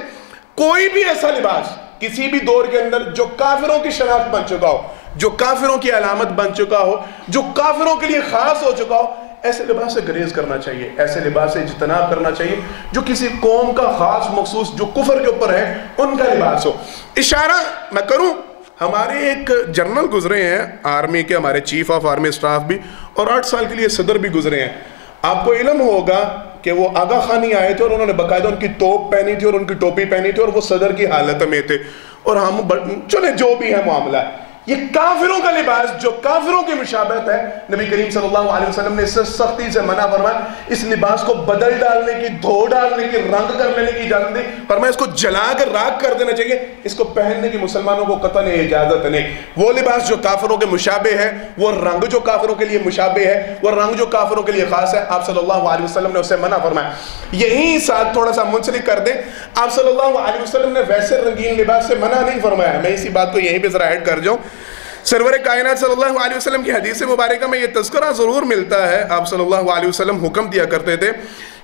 کوئی بھی ایسا لباس کسی بھی دور کے اندر جو کافروں کی شناخت بن چکا ہو, جو کافروں کی علامت بن چکا ہو, جو کافروں کے لیے خاص ہو چکا ہو, ایسے لباس سے گریز کرنا چاہیے, ایسے لباس سے اجتناب کرنا چاہیے. جو کسی قوم کا خاص مخصوص جو کفر کے اوپر ہے ان کا لباس ہو. اشارہ میں کروں, ہمارے ایک جنرل گزرے ہیں آرمی کے, ہمارے چیف آف آرمی اسٹاف بھی, اور 8 سال کے لیے صدر بھی گزرے ہیں. آپ کو علم ہوگا کہ وہ آغا خانی آئے تھے اور انہوں نے باقاعدہ ان کی توپ پہنی تھی اور ان کی ٹوپی پہنی تھی اور وہ صدر کی حالت میں تھے, اور ہم چلے جو بھی ہے معاملہ. یہ کافروں کا لباس جو کافروں کی مشابہت ہے, نبی کریم صلی اللہ علیہ وسلم نے اس سے سختی سے منع فرمایا. اس لباس کو بدل ڈالنے کی, دھو ڈالنے کی, رنگ کر لینے کی اجازت دی. فرمایا اس کو جلا کر راکھ کر دینا چاہیے, اس کو پہننے کی مسلمانوں کو قطعاً اجازت نہیں. وہ لباس جو کافروں کے مشابہ ہے, وہ رنگ جو کافروں کے لیے مشابہ ہے, وہ رنگ جو کافروں کے لیے خاص ہے, آپ صلی اللہ علیہ وسلم نے اسے منع فرمایا. یہی ساتھ تھوڑا سا منسلک کر دیں, آپ صلی اللہ علیہ وسلم نے ویسے رنگین لباس سے منع نہیں فرمایا. میں اسی بات کو یہیں پہ ذرا ایڈ کر جاؤں. سرور کائنات صلی اللہ علیہ وسلم کی حدیث مبارکہ میں یہ تذکرہ ضرور ملتا ہے. آپ صلی اللہ علیہ وسلم حکم دیا کرتے تھے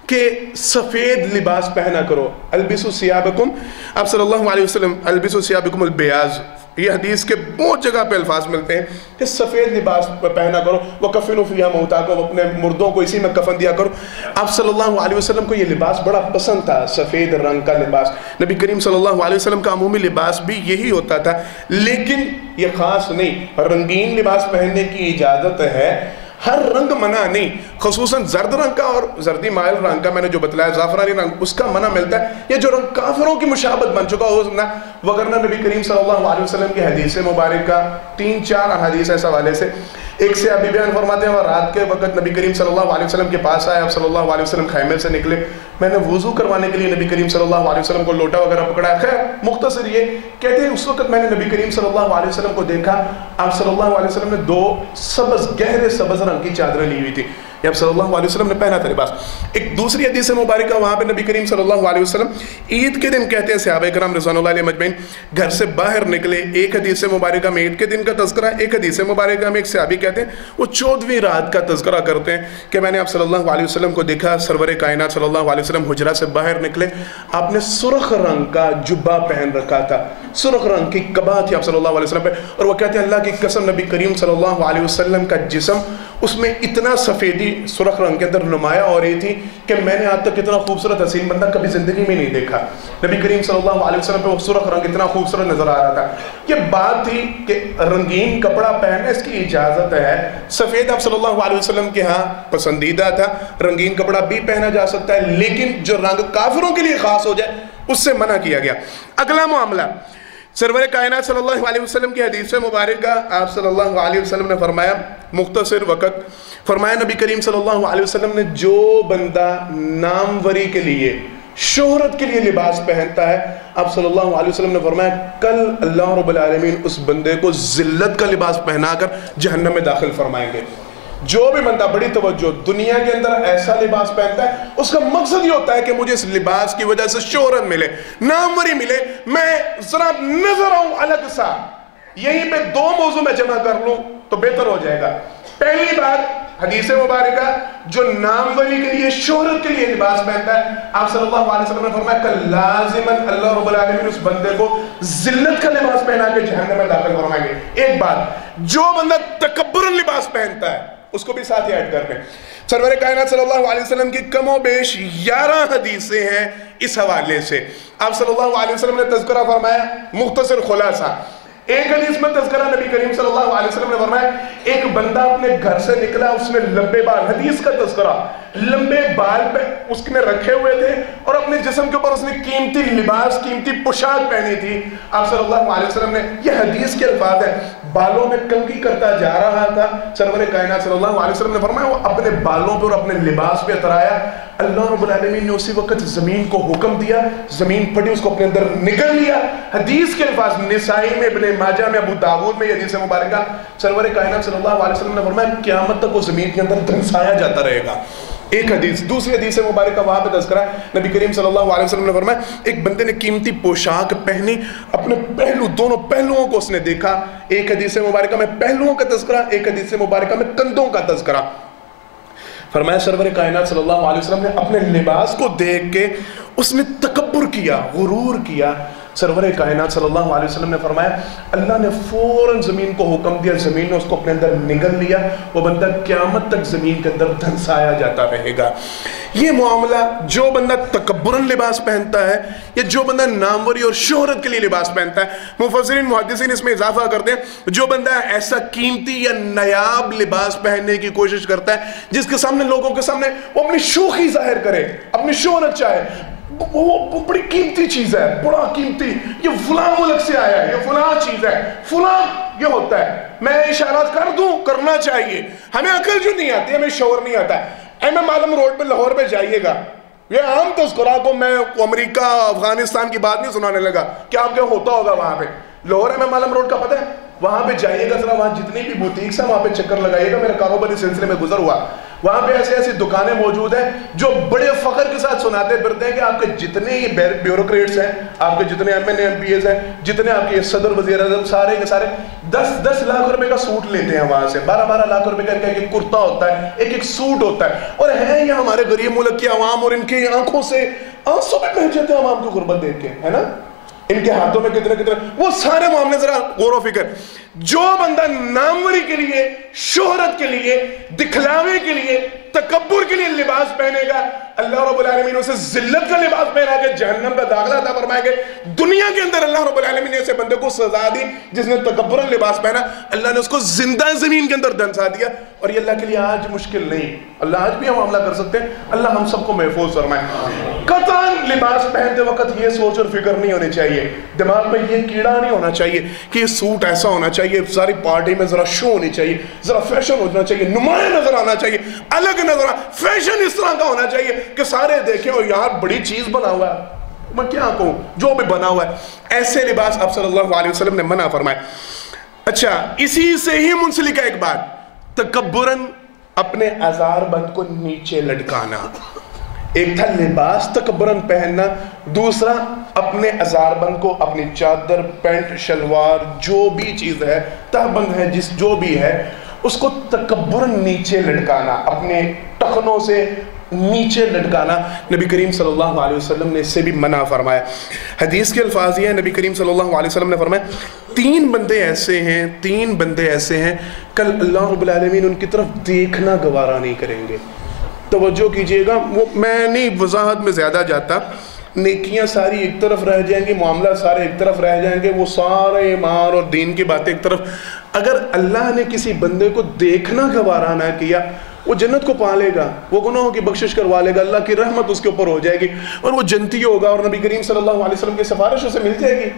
کہ سفید لباس پہنا کرو, البسوا ثیابکم, آپ صلی اللہ علیہ وسلم البسوا ثیابکم البیاض, یہ حدیث کے بہت جگہ پہ الفاظ ملتے ہیں کہ سفید لباس پہنا کرو. وَكَفِّنُوا فِيهَا مَوْتَاكُمْ, اپنے مردوں کو اسی میں کفن دیا کرو. آپ صلی اللہ علیہ وسلم کو یہ لباس بڑا پسند تھا, سفید رنگ کا لباس. نبی کریم صلی اللہ علیہ وسلم کا عمومی لباس بھی یہی ہوتا تھا, لیکن یہ خاص نہیں. رنگین لباس پہننے کی اجازت ہے, ہر رنگ منع نہیں. خصوصاً زرد رنگ کا اور زردی مائل رنگ کا میں نے جو بتلایا, زعفرانی رنگ, اس کا منع ملتا ہے. یہ جو رنگ کافروں کی مشابہت بن چکا ہو نا, وگرنہ نبی کریم صلی اللہ علیہ وسلم کی حدیث مبارکہ 3-4 احادیث اس حوالے سے. ایک سے ابھی بیان فرماتے ہیں وہ رات کے وقت نبی کریم صلی اللہ علیہ وسلم کے پاس آئے. آپ صلی اللہ علیہ وسلم خیمے سے نکلے, میں نے وضو کروانے کے لیے نبی کریم صلی اللہ علیہ وسلم کو لوٹا وغیرہ پکڑا. خیر مختصر یہ کہتے ہیں اس وقت میں نے نبی کریم صلی اللہ علیہ وسلم کو دیکھا, آپ صلی اللہ علیہ وسلم نے 2 سبز گہرے سبز رنگ کی چادریں لی ہوئی تھی. یہ آپ صلی اللہ علیہ وسلم نے پہنا تھا لباس. ایک دوسری حدیث مبارکہ وہاں پہ نبی کریم صلی اللہ علیہ وسلم عید کے دن کہتے ہیں صحابہ کرام رضوان اللہ علیہ مجمعین گھر سے باہر نکلے. ایک حدیث مبارکہ میں عید کے دن کا تذکرہ, ایک حدیث مبارکہ میں ایک صحابی کہتے ہیں وہ 14ویں رات کا تذکرہ کرتے ہیں کہ میں نے آپ صلی اللہ علیہ وسلم کو دیکھا, سرور کائنات صلی اللہ علیہ وسلم حجرہ سے باہر نکلے, آپ نے سرخ رنگ کا جبہ پہن رکھا تھا, سرخ رنگ کی قبا تھی آپ صلی اللہ علیہ وسلم پہ, اور وہ کہتے ہیں اللہ کی قسم نبی کریم صلی اللہ علیہ وسلم کا جسم اس میں اتنا سفیدی سرخ رنگ کے اندر نمایاں ہو رہی تھی کہ میں نے آج تک اتنا خوبصورت حسین بندہ کبھی زندگی میں نہیں دیکھا. نبی کریم صلی اللہ علیہ وسلم پہ وہ سرخ رنگ اتنا خوبصورت نظر آ رہا تھا. یہ بات تھی کہ رنگین کپڑا پہننے اس کی اجازت ہے. سفید آپ صلی اللہ علیہ وسلم کے ہاں پسندیدہ تھا, رنگین کپڑا بھی پہنا جا سکتا ہے, لیکن جو رنگ کافروں کے لیے خاص ہو جائے اس سے منع کیا گیا. اگلا معاملہ, سرور کائنات صلی اللہ علیہ وسلم کی حدیث مبارکہ آپ صلی اللہ علیہ وسلم نے فرمایا, مختصر وقت, فرمایا نبی کریم صلی اللہ علیہ وسلم نے جو بندہ ناموری کے لیے, شہرت کے لیے لباس پہنتا ہے, آپ صلی اللہ علیہ وسلم نے فرمایا کل اللہ رب العالمین اس بندے کو ذلت کا لباس پہنا کر جہنم میں داخل فرمائیں گے. جو بھی بندہ, بڑی توجہ, دنیا کے اندر ایسا لباس پہنتا ہے اس کا مقصد یہ ہوتا ہے کہ مجھے اس لباس کی وجہ سے شہرت ملے, ناموری ملے, میں ذرا نظر آؤں الگ سا. یہیں پہ 2 موضوع میں جمع کر لوں تو بہتر ہو جائے گا. پہلی بات, حدیث مبارکہ جو ناموری کے لیے, شہرت کے لیے لباس پہنتا ہے, آپ صلی اللہ علیہ وسلم نے فرمایا کہ لازماً اللہ رب العالمین اس بندے کو ذلت کا لباس پہنا کے جہنم میں داخل فرمائیں گے. ایک بات, جو بندہ تکبرن لباس پہنتا ہے اس کو بھی ساتھ ہی ایڈ کر لیں. سرور کائنات صلی اللہ علیہ وسلم کی کم و بیش 11 حدیثیں ہیں اس حوالے سے. آپ صلی اللہ علیہ وسلم نے تذکرہ فرمایا, مختصر خلاصہ, ایک حدیث میں تذکرہ نبی کریم صلی اللہ علیہ وسلم نے فرمایا ایک بندہ اپنے گھر سے نکلا, اس نے لمبے بال, حدیث کا تذکرہ, لمبے بال پہ اس نے رکھے ہوئے تھے اور اپنے جسم کے اوپر اس نے قیمتی لباس, قیمتی پوشاک پہنی تھی. آپ صلی اللہ علیہ وسلم نے, یہ حدیث کے الفاظ ہیں, بالوں میں کنگھی کرتا جا رہا تھا. سرور کائنات صلی اللہ علیہ وسلم نے فرمایا وہ اپنے بالوں پہ اور اپنے لباس پہ اترایا. اللہ رب العالمین نے اسی وقت زمین کو حکم دیا, زمین پھٹی, اس کو اپنے اندر نکل لیا. حدیث کے الفاظ نسائی میں, ابن ماجہ میں, ابو داؤد میں یہ حدیث مبارکہ. سرور کائنات صلی اللہ علیہ وسلم نے فرمایا قیامت تک وہ زمین کے اندر دھنسایا جاتا رہے گا. ایک حدیث. دوسری حدیث مبارکہ وہاں پہ تذکرہ ہے نبی کریم صلی اللہ علیہ وسلم نے فرمایا ایک بندے نے قیمتی پوشاک پہنی, اپنے پہلو, دونوں پہلوؤں کو اس نے دیکھا. ایک حدیث مبارکہ میں پہلوؤں کا تذکرہ, ایک حدیث مبارکہ میں کندھوں کا تذکرہ. فرمایا سرور کائنات صلی اللہ علیہ وسلم نے اپنے لباس کو دیکھ کے اس نے تکبر کیا, غرور کیا. سرور کائنات صلی اللہ علیہ وسلم نے فرمایا اللہ نے فوراً زمین کو حکم دیا, زمین نے اس کو اپنے اندر نگل لیا, وہ بندہ قیامت تک زمین کے اندر دھنسایا جاتا رہے گا. یہ معاملہ جو بندہ تکبراً لباس پہنتا ہے یا جو بندہ ناموری اور شہرت کے لیے لباس پہنتا ہے, مفسرین محدثین اس میں اضافہ کرتے ہیں جو بندہ ایسا قیمتی یا نایاب لباس پہننے کی کوشش کرتا ہے جس کے سامنے, لوگوں کے سامنے وہ اپنی شوخی ظاہر کرے, اپنی شہرت چاہے, وہ بڑی قیمتی چیز ہے, بڑا قیمتی, یہ فلاں ملک سے آیا ہے, یہ فلاں چیز ہے, فلاں یہ ہوتا ہے, میں اشارات کر دوں, کرنا چاہیے. ہمیں عقل جو نہیں آتی, ہمیں شعور نہیں آتا ہے. ایم ایم عالم روڈ پہ لاہور پہ جائیے گا, یہ عام تذکرہ کو میں امریکہ افغانستان کی بات نہیں سنانے لگا کہ آپ کیا ہوتا ہوگا وہاں پہ. لاہور ایم ایم عالم روڈ کا پتہ ہے, وہاں پہ جائیے گا ذرا, وہاں جتنی بھی بوتیکس ہیں وہاں پہ چکر لگائیے گا. میرے کاروباری سلسلے میں گزر ہوا, وہاں پہ ایسی ایسی دکانیں موجود ہیں جو بڑے فخر کے ساتھ سناتے پھرتے ہیں کہ آپ کے جتنے یہ بیوروکریٹس ہیں, آپ کے جتنے M N M P s ہیں, جتنے آپ کے صدر وزیر اعظم, سارے کے سارے 10 لاکھ روپے کا سوٹ لیتے ہیں وہاں سے, 12 لاکھ روپے کا ایک کرتا ہوتا ہے, ایک سوٹ ہوتا ہے. اور ہیں یہ ہمارے غریب ملک کی عوام, اور ان کی آنکھوں سے آنسو میں بہہ جاتے ہیں عوام کی غربت دیکھ کے, ہے نا, ان کے ہاتھوں میں کتنے وہ سارے معاملے. ذرا غور و فکر, جو بندہ ناموری کے لیے, شہرت کے لیے, دکھلاوے کے لیے, تکبر کے لیے لباس پہنے گا, اللہ رب العالمین اسے ذلت کا لباس پہنا کے جہنم کا داخلہ عطا فرمائے گے. دنیا کے اندر اللہ رب العالمین نے ایسے بندے کو سزا دی جس نے تکبراً لباس پہنا, اللہ نے اس کو زندہ زمین کے اندر دھنسا دیا. اور یہ اللہ کے لیے آج مشکل نہیں, اللہ آج بھی ہم معاملہ کر سکتے ہیں. اللہ ہم سب کو محفوظ فرمائے. قطعاً لباس پہنتے وقت یہ سوچ اور فکر نہیں ہونی چاہیے, دماغ میں یہ کیڑا نہیں ہونا چاہیے کہ یہ سوٹ ایسا ہونا چاہیے, ساری پارٹی میں ذرا شو ہونی چاہیے, ذرا فیشن ہونا چاہیے, نمایاں نظر آنا چاہیے, الگ نظر فیشن اس طرح کا ہونا چاہیے کہ سارے دیکھیں اور یار بڑی چیز بنا ہوا ہے, میں کیا کہوں, جو بھی بنا ہوا ہے. ایسے لباس آپ صلی اللہ علیہ وسلم نے منع فرمائے. اچھا, اسی سے ہی منسلک ہے ایک بات, تکبراً اپنے ازار بند کو نیچے لٹکانا. ایک تھا لباس تکبراً پہننا, دوسرا اپنے ازار بند کو, اپنی چادر, پینٹ, شلوار, جو بھی چیز ہے, تہبند ہے, جو بھی ہے, اس کو تکبراً نیچے لٹکانا, اپنے ٹخنوں سے نیچے لٹکانا. نبی کریم صلی اللہ علیہ وسلم نے اس سے بھی منع فرمایا. حدیث کے الفاظ یہ ہیں, نبی کریم صلی اللہ علیہ وسلم نے فرمایا 3 بندے ایسے ہیں کل اللہ رب العالمین ان کی طرف دیکھنا گوارا نہیں کریں گے. توجہ کیجئے گا, وہ میں نہیں وضاحت میں زیادہ جاتا, نیکیاں ساری ایک طرف رہ جائیں گی, معاملہ سارے ایک طرف رہ جائیں گے, وہ سارے ایمان اور دین کی باتیں ایک طرف. اگر اللہ نے کسی بندے کو دیکھنا گوارا نہ کیا, وہ جنت کو پا لے گا, وہ گناہوں کی بخشش کروا لے گا, اللہ کی رحمت اس کے اوپر ہو جائے گی اور وہ جنتی ہوگا, اور نبی کریم صلی اللہ علیہ وسلم کی سفارش اسے مل جائے گی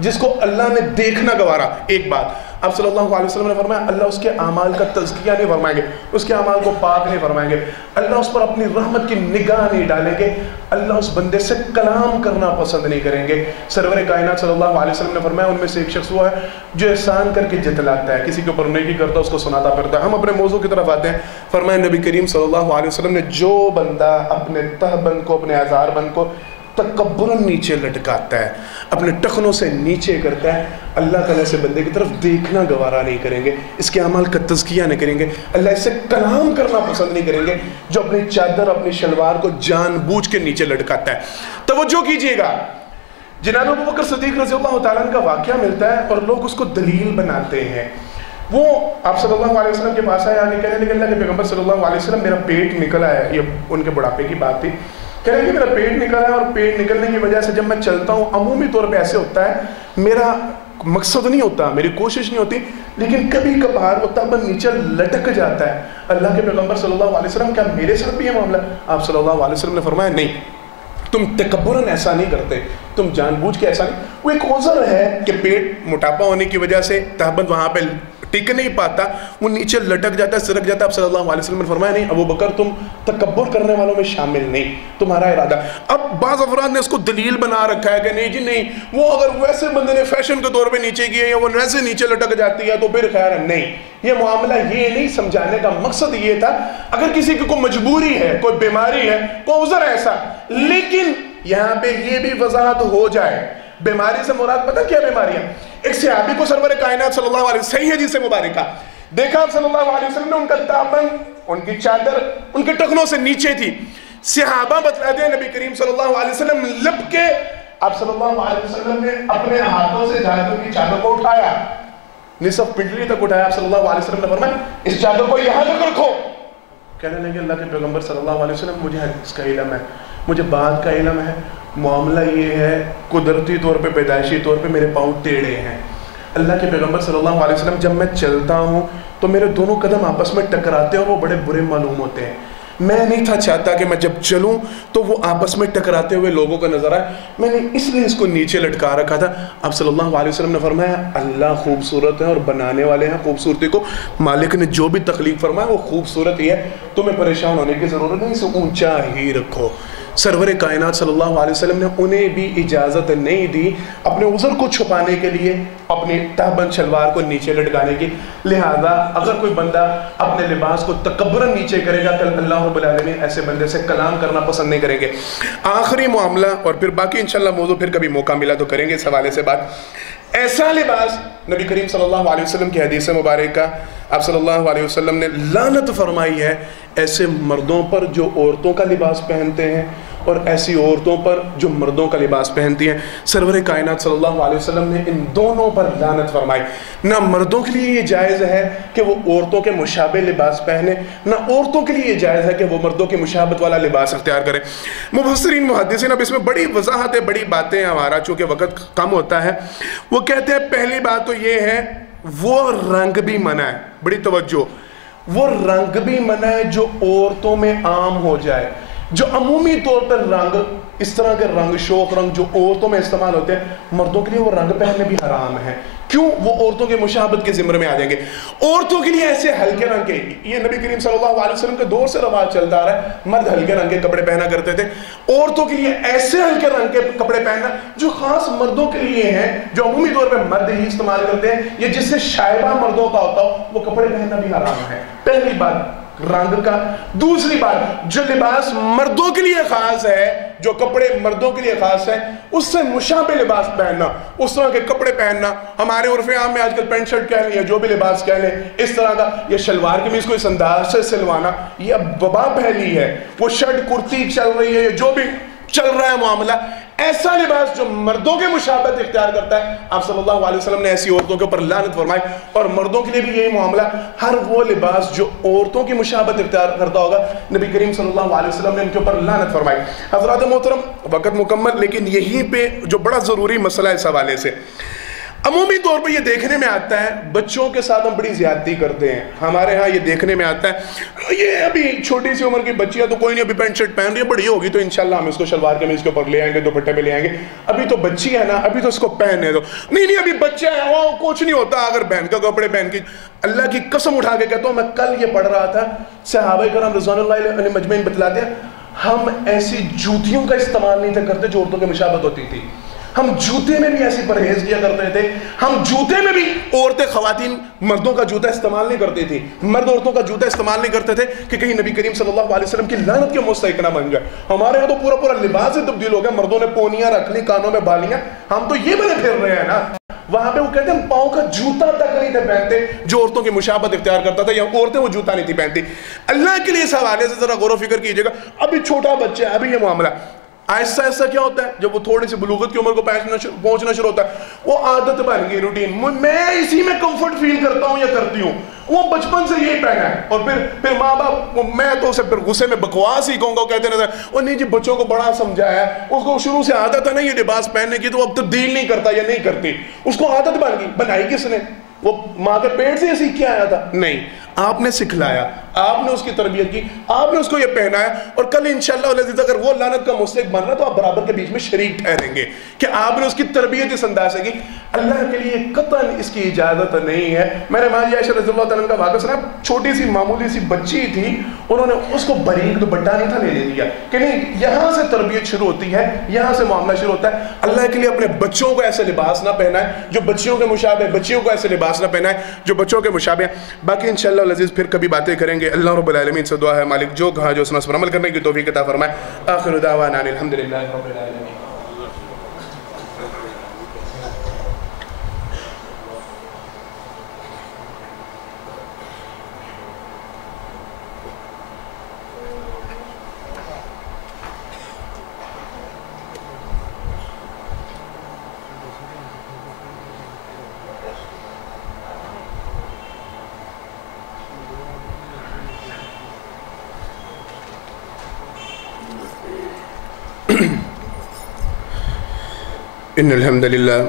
جس کو اللہ نے دیکھنا گوارا. ایک بات, آپ صلی اللہ علیہ وسلم نے فرمایا اللہ اس کے اعمال کا تزکیہ نہیں فرمائیں گے, اس کے اعمال کو پاک نہیں فرمائیں گے, اللہ اس پر اپنی رحمت کی نگاہ نہیں ڈالیں گے, اللہ اس بندے سے کلام کرنا پسند نہیں کریں گے. سرور کائنات صلی اللہ علیہ وسلم نے فرمایا ان میں سے ایک شخص ہوا ہے جو احسان کر کے جتلاتا ہے, کسی کے اوپر نیکی کرتا ہے اس کو سناتا پھرتا ہے. ہم اپنے موضوع کی طرف آتے ہیں. فرمایا نبی کریم صلی اللہ علیہ وسلم نے جو بندہ اپنے تہبند کو, اپنے ازار بند کو تکبراً نیچے لٹکاتا ہے, اپنے ٹخنوں سے نیچے کرتا ہے, اللہ تعالیٰ سے بندے کی طرف دیکھنا گوارا نہیں کریں گے, اس کے اعمال کا تزکیہ نہیں کریں گے, اللہ اس سے کلام کرنا پسند نہیں کریں گے. جو اپنی چادر, اپنی شلوار کو جان بوجھ کے نیچے لٹکاتا ہے. توجہ کیجئے گا, جناب ابوبکر صدیق رضی اللہ تعالیٰ عنہ کا واقعہ ملتا ہے اور لوگ اس کو دلیل بناتے ہیں. وہ آپ صلی اللہ علیہ وسلم کے پاس آئے, آگے کہنے لگے اللہ کے پیغمبر صلی اللہ علیہ وسلم میرا پیٹ نکلا ہے. یہ ان کے بڑھاپے کی بات تھی. کہہ رہے کہ میرا پیٹ نکلا ہے اور پیٹ نکلنے کی وجہ سے جب میں چلتا ہوں عمومی طور پہ ایسے ہوتا ہے, میرا مقصد نہیں ہوتا, میری کوشش نہیں ہوتی, لیکن کبھی کبھار وہ تابن نیچے لٹک جاتا ہے. اللہ کے پیغمبر صلی اللہ علیہ وسلم, کیا میرے ساتھ بھی یہ معاملہ؟ آپ صلی اللہ علیہ وسلم نے فرمایا نہیں, تم تکبراً ایسا نہیں کرتے, تم جان بوجھ کے ایسا نہیں. وہ ایک عذر ہے کہ پیٹ موٹاپا ہونے کی وجہ سے تہبند وہاں پہ ٹک نہیں پاتا, وہ نیچے لٹک جاتا ہے, سرک جاتا ہے. اب صلی اللہ علیہ وسلم نے فرمایا نہیں ابو بکر تم تکبر کرنے والوں میں شامل نہیں, تمہارا ارادہ. اب بعض افراد نے اس کو دلیل بنا رکھا ہے کہ نہیں جی نہیں, وہ اگر ویسے بندے نے فیشن کے طور پہ نیچے کیا یا وہ ویسے نیچے لٹک جاتی ہے تو پھر خیر ہے. نہیں, یہ معاملہ یہ نہیں, سمجھانے کا مقصد یہ تھا اگر کسی کی کوئی مجبوری ہے, کوئی بیماری ہے, کوئی عذر ایسا, لیکن یہاں پہ یہ بھی وضاحت ہو جائے بیماری سے مراد پتہ کیا بیماری ہے. ایک صحابی کو سرور کائنات صلی اللہ علیہ وسلم, صحیح حدیث مبارکہ دیکھا آپ صلی اللہ علیہ وسلم نے ان کا دامن, ان کی چادر ان کے ٹخنوں سے نیچے تھی. صحابہ بتلاتے ہیں نبی کریم صلی اللہ علیہ وسلم لپ کے آپ صلی اللہ علیہ وسلم نے اپنے ہاتھوں سے جا کر کی چادر کو اٹھایا, نصف پنڈلی تک اٹھایا. آپ صلی اللہ علیہ وسلم نے فرمایا اس چادر کو یہاں تک رکھو. کہنے لگے اللہ کے پیغمبر صلی اللہ علیہ وسلم مجھے حدیث کا علم ہے, مجھے بات کا علم ہے, معاملہ یہ ہے قدرتی طور پہ پیدائشی طور پہ میرے پاؤں ٹیڑھے ہیں. اللہ کے پیغمبر صلی اللہ علیہ وسلم جب میں چلتا ہوں تو میرے دونوں قدم آپس میں ٹکراتے ہیں اور وہ بڑے برے معلوم ہوتے ہیں. میں نہیں تھا چاہتا کہ میں جب چلوں تو وہ آپس میں ٹکراتے ہوئے لوگوں کا نظر آئے, میں نے اس لیے اس کو نیچے لٹکا رکھا تھا. اب صلی اللہ علیہ وسلم نے فرمایا اللہ خوبصورت ہے اور بنانے والے ہیں خوبصورتی کو, مالک نے جو بھی تخلیق فرمایا وہ خوبصورت ہی ہے, تمہیں پریشان ہونے کی ضرورت نہیں, اسے اونچا ہی رکھو. سرور کائنات صلی اللہ علیہ وسلم نے انہیں بھی اجازت نہیں دی اپنے عذر کو چھپانے کے لیے اپنی تہبند شلوار کو نیچے لٹکانے کی. لہذا اگر کوئی بندہ اپنے لباس کو تکبراً نیچے کرے گا, کل اللہ رب العالمین ایسے بندے سے کلام کرنا پسند نہیں کریں گے. آخری معاملہ, اور پھر باقی انشاءاللہ موضوع پھر کبھی موقع ملا تو کریں گے اس حوالے سے بات. ایسا لباس نبی کریم صلی اللہ علیہ وسلم کی حدیث مبارکہ آپ صلی اللہ علیہ وسلم نے لعنت فرمائی ہے ایسے مردوں پر جو عورتوں کا لباس پہنتے ہیں اور ایسی عورتوں پر جو مردوں کا لباس پہنتی ہیں. سرور کائنات صلی اللہ علیہ وسلم نے ان دونوں پر لعنت فرمائی. نہ مردوں کے لیے یہ جائز ہے کہ وہ عورتوں کے مشابہ لباس پہنے, نہ عورتوں کے لیے یہ جائز ہے کہ وہ مردوں کی مشابہت والا لباس اختیار کریں. مفسرین محدثین, اب اس میں بڑی وضاحت ہے, بڑی باتیں, ہمارا چونکہ وقت کم ہوتا ہے, وہ کہتے ہیں پہلی بات تو یہ ہے وہ رنگ بھی منع ہے. بڑی توجہ, وہ رنگ بھی منع ہے جو عورتوں میں عام ہو جائے. جو عمومی طور پر رنگ, اس طرح کے رنگ, شوق رنگ جو عورتوں میں استعمال ہوتے ہیں, مردوں کے لیے وہ رنگ پہننے بھی حرام ہے. کیوں؟ وہ عورتوں کے مشابہت کے زمرے میں آ جائیں گے. عورتوں کے لیے ایسے ہلکے رنگ کے, یہ نبی کریم صلی اللہ علیہ وسلم کے دور سے رواج چلتا آ رہا ہے, مرد ہلکے رنگ کے کپڑے پہنا کرتے تھے. عورتوں کے لیے ایسے ہلکے رنگ کے کپڑے پہننا جو خاص مردوں کے لیے ہیں, جو عمومی طور پہ مرد ہی استعمال کرتے ہیں, یہ جس سے شائبہ مردوں کا ہوتا ہو, وہ کپڑے پہننا بھی حرام ہے. پہلی بات رنگ کا. دوسری بات, جو لباس مردوں کے لیے خاص ہے, جو کپڑے مردوں کے لیے خاص ہیں, اس سے مشابہ لباس پہننا, اس طرح کے کپڑے پہننا. ہمارے عرف عام میں آج کل پینٹ شرٹ کہہ لیں یا جو بھی لباس کہہ لیں, اس طرح کا, یہ شلوار قمیض کو اس انداز سے سلوانا, یہ اب وبا پھیلی ہے. وہ شرٹ کرتی چل رہی ہے, جو بھی چل رہا ہے معاملہ, ایسا لباس جو مردوں کے مشابہت اختیار کرتا ہے, آپ صلی اللہ علیہ وسلم نے ایسی عورتوں کے اوپر لعنت فرمائی. اور مردوں کے لیے بھی یہی معاملہ, ہر وہ لباس جو عورتوں کی مشابہت اختیار کرتا ہوگا, نبی کریم صلی اللہ علیہ وسلم نے ان کے اوپر لعنت فرمائی. حضرات محترم, وقت مکمل, لیکن یہیں پہ جو بڑا ضروری مسئلہ ہے اس حوالے سے, عمومی طور پہ یہ دیکھنے میں آتا ہے بچوں کے ساتھ ہم بڑی زیادتی کرتے ہیں. ہمارے ہاں یہ دیکھنے میں آتا ہے یہ ابھی چھوٹی سی عمر کی بچیاں تو کوئی نہیں, ابھی پینٹ شرٹ پہن رہی ہے, بڑی ہوگی تو انشاءاللہ ہم اس کو شلوار قمیض کے اوپر لے آئیں گے, دوپٹے پہ لے آئیں گے. ابھی تو بچی ہے نا, ابھی تو اس کو پہننے دو. نہیں ابھی بچہ ہے, وہ کچھ نہیں ہوتا اگر بہن کا کپڑے پہن کے. اللہ کی قسم اٹھا کے کہتا ہوں, میں کل یہ پڑھ رہا تھا, صحابہ کرام رضوان اللہ علیہ مجمعین بتلاتے ہیں, ہم ایسی جوتیوں کا استعمال نہیں تھا کرتے جو عورتوں کے مشابہت ہوتی تھی. ہم جوتے میں بھی ایسی پرہیز کیا کرتے تھے. ہم جوتے میں بھی, عورتیں خواتین مردوں کا جوتا استعمال نہیں کرتی تھی, مرد عورتوں کا جوتا استعمال نہیں کرتے تھے کہ کہیں نبی کریم صلی اللہ علیہ وسلم کی لعنت کے مستحق نہ بن جائے. ہمارے یہاں تو پورا لباس ہی تبدیل ہو گیا. مردوں نے پونیاں رکھ لی, کانوں میں بالیاں, ہم تو یہ بنے پھر رہے ہیں نا. وہاں پہ وہ کہتے ہیں ہم پاؤں کا جوتا تک نہیں تھے پہنتے جو عورتوں کی مشابہت اختیار کرتا تھا, یا عورتیں وہ جوتا نہیں تھی پہنتی. اللہ کے لیے اس حوالے سے ذرا غور و فکر کیجیے گا. ابھی چھوٹا بچہ ہے, ابھی یہ معاملہ آہستہ آہستہ کیا ہوتا ہے, جب وہ تھوڑی سی بلوغت کی عمر کو پہنچنا شروع ہوتا ہے, وہ عادت بن گئی, روٹین, میں اسی میں کمفرٹ فیل کرتا ہوں یا کرتی ہوں. وہ بچپن سے یہی پہنا ہے. اور پھر ماں باپ, میں تو اسے پھر غصے میں بکواس ہی کہوں گا, کہتے رہتے ہیں اور نہیں جی بچوں کو بڑا سمجھایا, اس کو شروع سے عادت ہے نا یہ لباس پہننے کی, تو اب تبدیل نہیں کرتا یا نہیں کرتی. اس کو عادت بن گئی, بنائی کس نے؟ وہ ماں کے پیٹ سے سیکھ کے آیا تھا؟ نہیں, آپ نے سکھلایا, آپ نے اس کی تربیت کی, آپ نے اس کو یہ پہنایا. اور کل انشاءاللہ العزیز اگر وہ لعنت کا مستحق بن رہا تو آپ برابر کے بیچ میں شریک ٹھہریں گے کہ آپ نے اس کی تربیت اس انداز سے کی. اللہ کے لیے قطعاً اس کی اجازت نہیں ہے. میں نے ماں عائشہ رضی اللہ تعالیٰ کا واقعہ سنا, چھوٹی سی معمولی سی بچی تھی, انہوں نے اس کو باریک دوپٹہ نہیں تھا لینے دیا کہ نہیں یہاں سے تربیت شروع ہوتی ہے, یہاں سے معاملہ شروع ہوتا ہے. اللہ کے لیے اپنے بچوں کو ایسے لباس نہ پہنائے جو بچیوں کے مشابہ, بچیوں کو ایسے لباس نہ پہنائے جو بچوں کے مشابہ. باقی انشاءاللہ العزیز پھر کبھی باتیں کریں گے. اللہ رب العالمین سے دعا ہے مالک جو کہا جو اس پر عمل کرنے کی توفیق عطا فرمائے. آخر دعوانا الحمدللہ رب العالمین. إن الحمد لله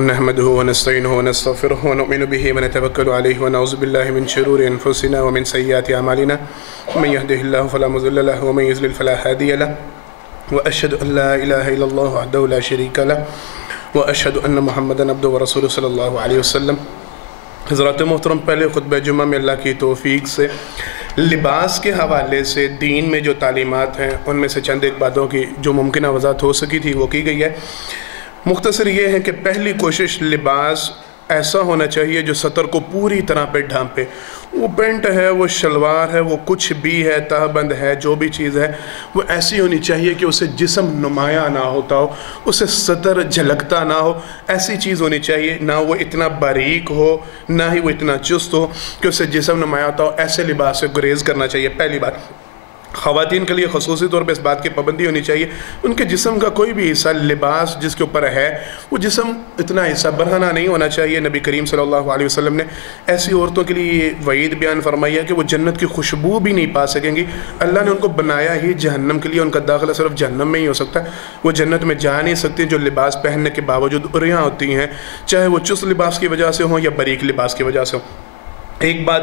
نحمده ونستعينه ونستغفره ونؤمن به ونتوكل عليه ونعوذ بالله من شرور أنفسنا ومن سيئات أعمالنا من يهده الله فلا مضل له ومن يضلل فلا هادي له وأشهد أن لا إله إلا الله وحده لا شريك له وأشهد أن محمدا عبده ورسوله صلی اللہ علیہ وسلم. حضرات محترم, پہلے خطبہ جمعہ میں اللہ کی توفیق سے لباس کے حوالے سے دین میں جو تعلیمات ہیں ان میں سے چند ایک باتوں کی جو ممکنہ وضاحت ہو سکی تھی وہ کی گئی ہے. مختصر یہ ہے کہ پہلی کوشش, لباس ایسا ہونا چاہیے جو سطر کو پوری طرح پہ ڈھانپے. وہ پینٹ ہے, وہ شلوار ہے, وہ کچھ بھی ہے, تہ بند ہے, جو بھی چیز ہے وہ ایسی ہونی چاہیے کہ اسے جسم نمایاں نہ ہوتا ہو, اسے سطر جھلکتا نہ ہو. ایسی چیز ہونی چاہیے, نہ وہ اتنا باریک ہو نہ ہی وہ اتنا چست ہو کہ اسے جسم نمایاں ہوتا ہو. ایسے لباس سے گریز کرنا چاہیے. پہلی بات, خواتین کے لیے خصوصی طور پہ اس بات کی پابندی ہونی چاہیے ان کے جسم کا کوئی بھی حصہ, لباس جس کے اوپر ہے وہ جسم اتنا حصہ برہنہ نہیں ہونا چاہیے. نبی کریم صلی اللہ علیہ وسلم نے ایسی عورتوں کے لیے یہ وعید بیان فرمایا کہ وہ جنت کی خوشبو بھی نہیں پا سکیں گی. اللہ نے ان کو بنایا ہی جہنم کے لیے, ان کا داخلہ صرف جہنم میں ہی ہو سکتا ہے. وہ جنت میں جا نہیں سکتی جو لباس پہننے کے باوجود عریاں ہوتی ہیں, چاہے وہ چست لباس کی وجہ سے ہوں یا باریک لباس کی وجہ سے ہوں. ایک بات.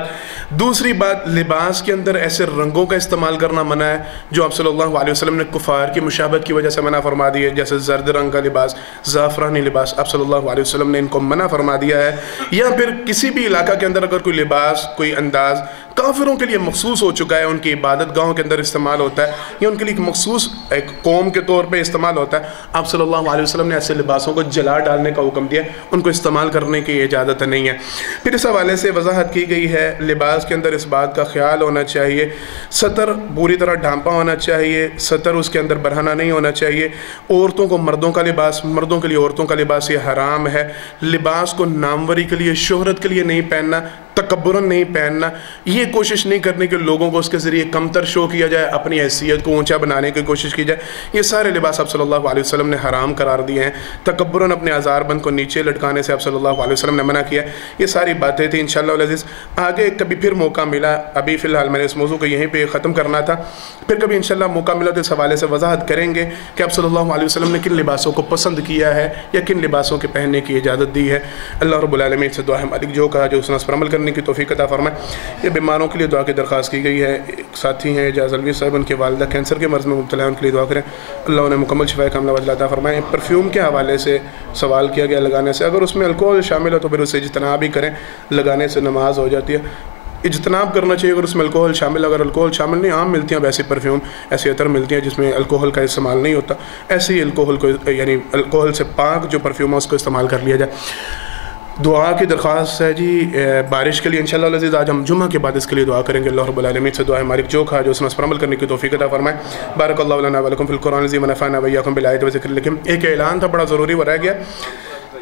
دوسری بات, لباس کے اندر ایسے رنگوں کا استعمال کرنا منع ہے جو آپ صلی اللہ علیہ وسلم نے کفار کی مشابہت کی وجہ سے منع فرما دی ہے, جیسے زرد رنگ کا لباس, زعفرانی لباس, آپ صلی اللہ علیہ وسلم نے ان کو منع فرما دیا ہے. یا پھر کسی بھی علاقہ کے اندر اگر کوئی لباس, کوئی انداز کافروں کے لیے مخصوص ہو چکا ہے, ان کی عبادت گاہوں کے اندر استعمال ہوتا ہے یا ان کے لیے مخصوص ایک قوم کے طور پہ استعمال ہوتا ہے, آپ صلی اللہ علیہ وسلم نے ایسے لباسوں کو جلا ڈالنے کا حکم دیا, ان کو استعمال کرنے کی اجازت نہیں ہے. پھر اس حوالے سے وضاحت کی گئی ہے, لباس کے اندر اس بات کا خیال ہونا چاہیے سطر پوری طرح ڈھانپا ہونا چاہیے, سطر اس کے اندر برہنہ نہیں ہونا چاہیے. عورتوں کو مردوں کا لباس, مردوں کے لیے عورتوں کا لباس یہ حرام ہے. لباس کو ناموری کے لیے, شہرت کے لیے نہیں پہننا, تکبراً نہیں پہننا. یہ کوشش نہیں کرنی کہ لوگوں کو اس کے ذریعے کمتر شو کیا جائے, اپنی حیثیت کو اونچا بنانے کی کوشش کی جائے. یہ سارے لباس آپ صلی اللہ علیہ وسلم نے حرام قرار دیے ہیں. تکبراً اپنے آزار بند کو نیچے لٹکانے سے آپ صلی اللہ علیہ وسلم نے منع کیا. یہ ساری باتیں تھیں. انشاءاللہ العزیز آگے کبھی پھر موقع ملا, ابھی فی الحال میں نے اس موضوع کو یہیں پہ ختم کرنا تھا, پھر کبھی انشاءاللہ موقع ملا تو اس حوالے سے وضاحت کریں گے کہ آپ صلی اللہ علیہ وسلم نے کن لباسوں کو پسند کیا ہے یا کن لباسوں کے پہننے کی اجازت دی ہے. اللہ رب العالمین سے دعا ہے مالک جو کہا جو اس نے اس پر عمل کرنے کی توفیق عطا فرمائے. یہ بیماروں کے لیے دعا کی درخواست کی گئی ہے. ایک ساتھی ہیں اعجاز الوی صاحب, ان کے والدہ کینسر کے مرض میں مبتلا ہیں, ان کے لیے دعا کریں اللہ انہیں مکمل شفا کاملہ وعجل عطا فرمائے. پرفیوم کے حوالے سے سوال کیا گیا لگانے سے, اگر اس میں الکوہل شامل ہو تو پھر اسے اجتناب ہی کریں, لگانے سے نماز ہو جاتی ہے. اجتناب کرنا چاہیے اگر اس میں الکوہل شامل, اگر الکوہل شامل نہیں, عام ملتی ہیں ویسے پرفیوم, ایسی عطر ملتی ہیں جس میں الکوہل کا استعمال نہیں ہوتا, ایسے ہی الکوہل کو یعنی الکوہل سے پاک جو پرفیوم ہے اس کو استعمال کر لیا جائے. دعا کی درخواست ہے جی بارش کے لیے انشاءاللہ العزیز, آج ہم جمعہ کے بعد اس کے لیے دعا کریں گے. اللہ رب العالمین سے دعا ہے مالک جو کہا جو اس نے اس پر عمل کرنے کی توفیق عطا فرمائے. بارک اللہ لنا ولکم فی القرآن العظیم ونفعنا وإیاکم بالآیات والذکر الحکیم. ایک اعلان تھا بڑا ضروری وہ رہ گیا,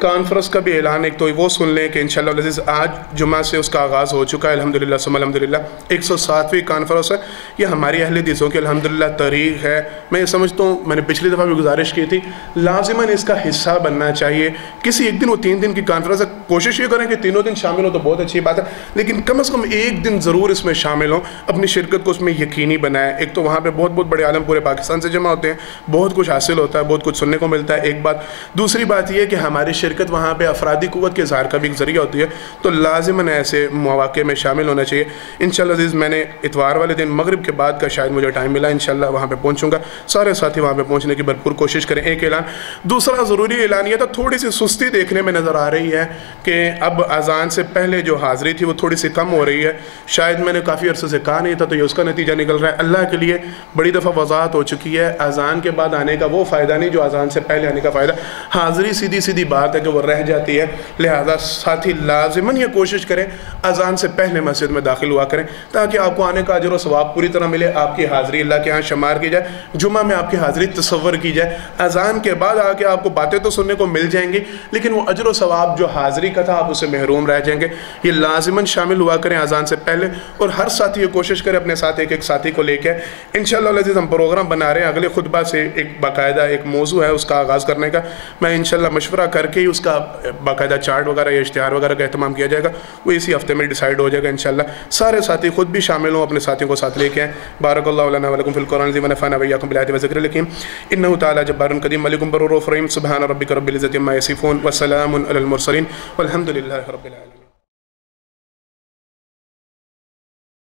کانفرنس کا بھی اعلان ایک تو وہ سن لیں کہ انشاءاللہ العزیز آج جمعہ سے اس کا آغاز ہو چکا ہے الحمدللہ ثم الحمدللہ 107ویں کانفرنس ہے. یہ ہماری اہل حدیثوں کی الحمدللہ تاریخ ہے. میں یہ سمجھتا ہوں میں نے پچھلی دفعہ بھی گزارش کی تھی لازماً اس کا حصہ بننا چاہیے. کسی ایک دن وہ 3 دن کی کانفرنس ہے, کوشش یہ کریں کہ تینوں دن شامل ہو تو بہت اچھی بات ہے, لیکن کم از کم ایک دن ضرور اس میں شامل ہوں, اپنی شرکت کو اس میں یقینی بنائیں. ایک تو وہاں پہ بہت بہت بڑے عالم پورے پاکستان سے جمع ہوتے ہیں, بہت کچھ حاصل ہوتا ہے, بہت کچھ سننے کو ملتا ہے. ایک بات. دوسری بات یہ کہ ہماری شرکت وہاں پہ افرادی قوت کے اظہار کا بھی ایک ذریعہ ہوتی ہے, تو لازماً ایسے مواقع میں شامل ہونا چاہیے. انشاءاللہ عزیز میں نے اتوار والے دن مغرب کے بعد کا شاید مجھے ٹائم ملا, انشاءاللہ وہاں پہ پہنچوں گا. سارے ساتھی وہاں پہ پہنچنے کی بھرپور کوشش کریں. ایک اعلان. دوسرا ضروری اعلان یہ تھا, تھوڑی سی سستی دیکھنے میں نظر آ رہی ہے کہ اب اذان سے پہلے جو حاضری تھی وہ تھوڑی سی کم ہو رہی ہے. شاید میں نے کافی عرصے سے کہا نہیں تھا تو یہ اس کا نتیجہ نکل رہا ہے. اللہ کے لیے بڑی دفعہ وضاحت ہو چکی ہے, اذان کے بعد آنے کا وہ فائدہ نہیں جو اذان سے پہلے آنے کا فائدہ. حاضری سیدھی بات ہے کہ وہ رہ جاتی ہے, لہذا ساتھی لازماً یہ کوشش کریں اذان سے پہلے مسجد میں داخل ہوا کریں تاکہ آپ کو آنے کا اجر و ثواب پوری طرح ملے. آپ کی حاضری اللہ کے ہاں شمار کی جائے, جمعہ میں آپ کی حاضری تصور کی جائے. اذان کے بعد آ کے آپ کو باتیں تو سننے کو مل جائیں گی, لیکن وہ اجر و ثواب جو حاضری کا تھا آپ اسے محروم رہ جائیں گے. یہ لازماً شامل ہوا کریں اذان سے پہلے, اور ہر ساتھی یہ کوشش کرے اپنے ساتھ ایک ساتھی کو لے کے. انشاءاللہ العزیز ہم پروگرام بنا رہے ہیں, اگلے خطبہ سے ایک باقاعدہ ایک موضوع ہے اس کا آغاز کرنے کا. میں انشاءاللہ مشورہ کر کے ہی اس کا باقاعدہ چارٹ وغیرہ یا اشتہار وغیرہ کا اہتمام کیا جائے گا, وہ اسی ہفتے میں ڈیسائیڈ ہو جائے گا انشاءاللہ. سارے ساتھی خود بھی شامل ہوں, اپنے ساتھیوں کو ساتھ لے کے آئیں. بارک اللہ لنا ولکم فی القرآن العظیم ونفعنا وإياکم بالآیات والذکر الحکیم. انہ تعالی جبار قدیم ملک بر رؤوف رحیم. سبحان ربک رب العزۃ عما یصفون وسلام علی المرسلین والحمد للہ رب العالمین.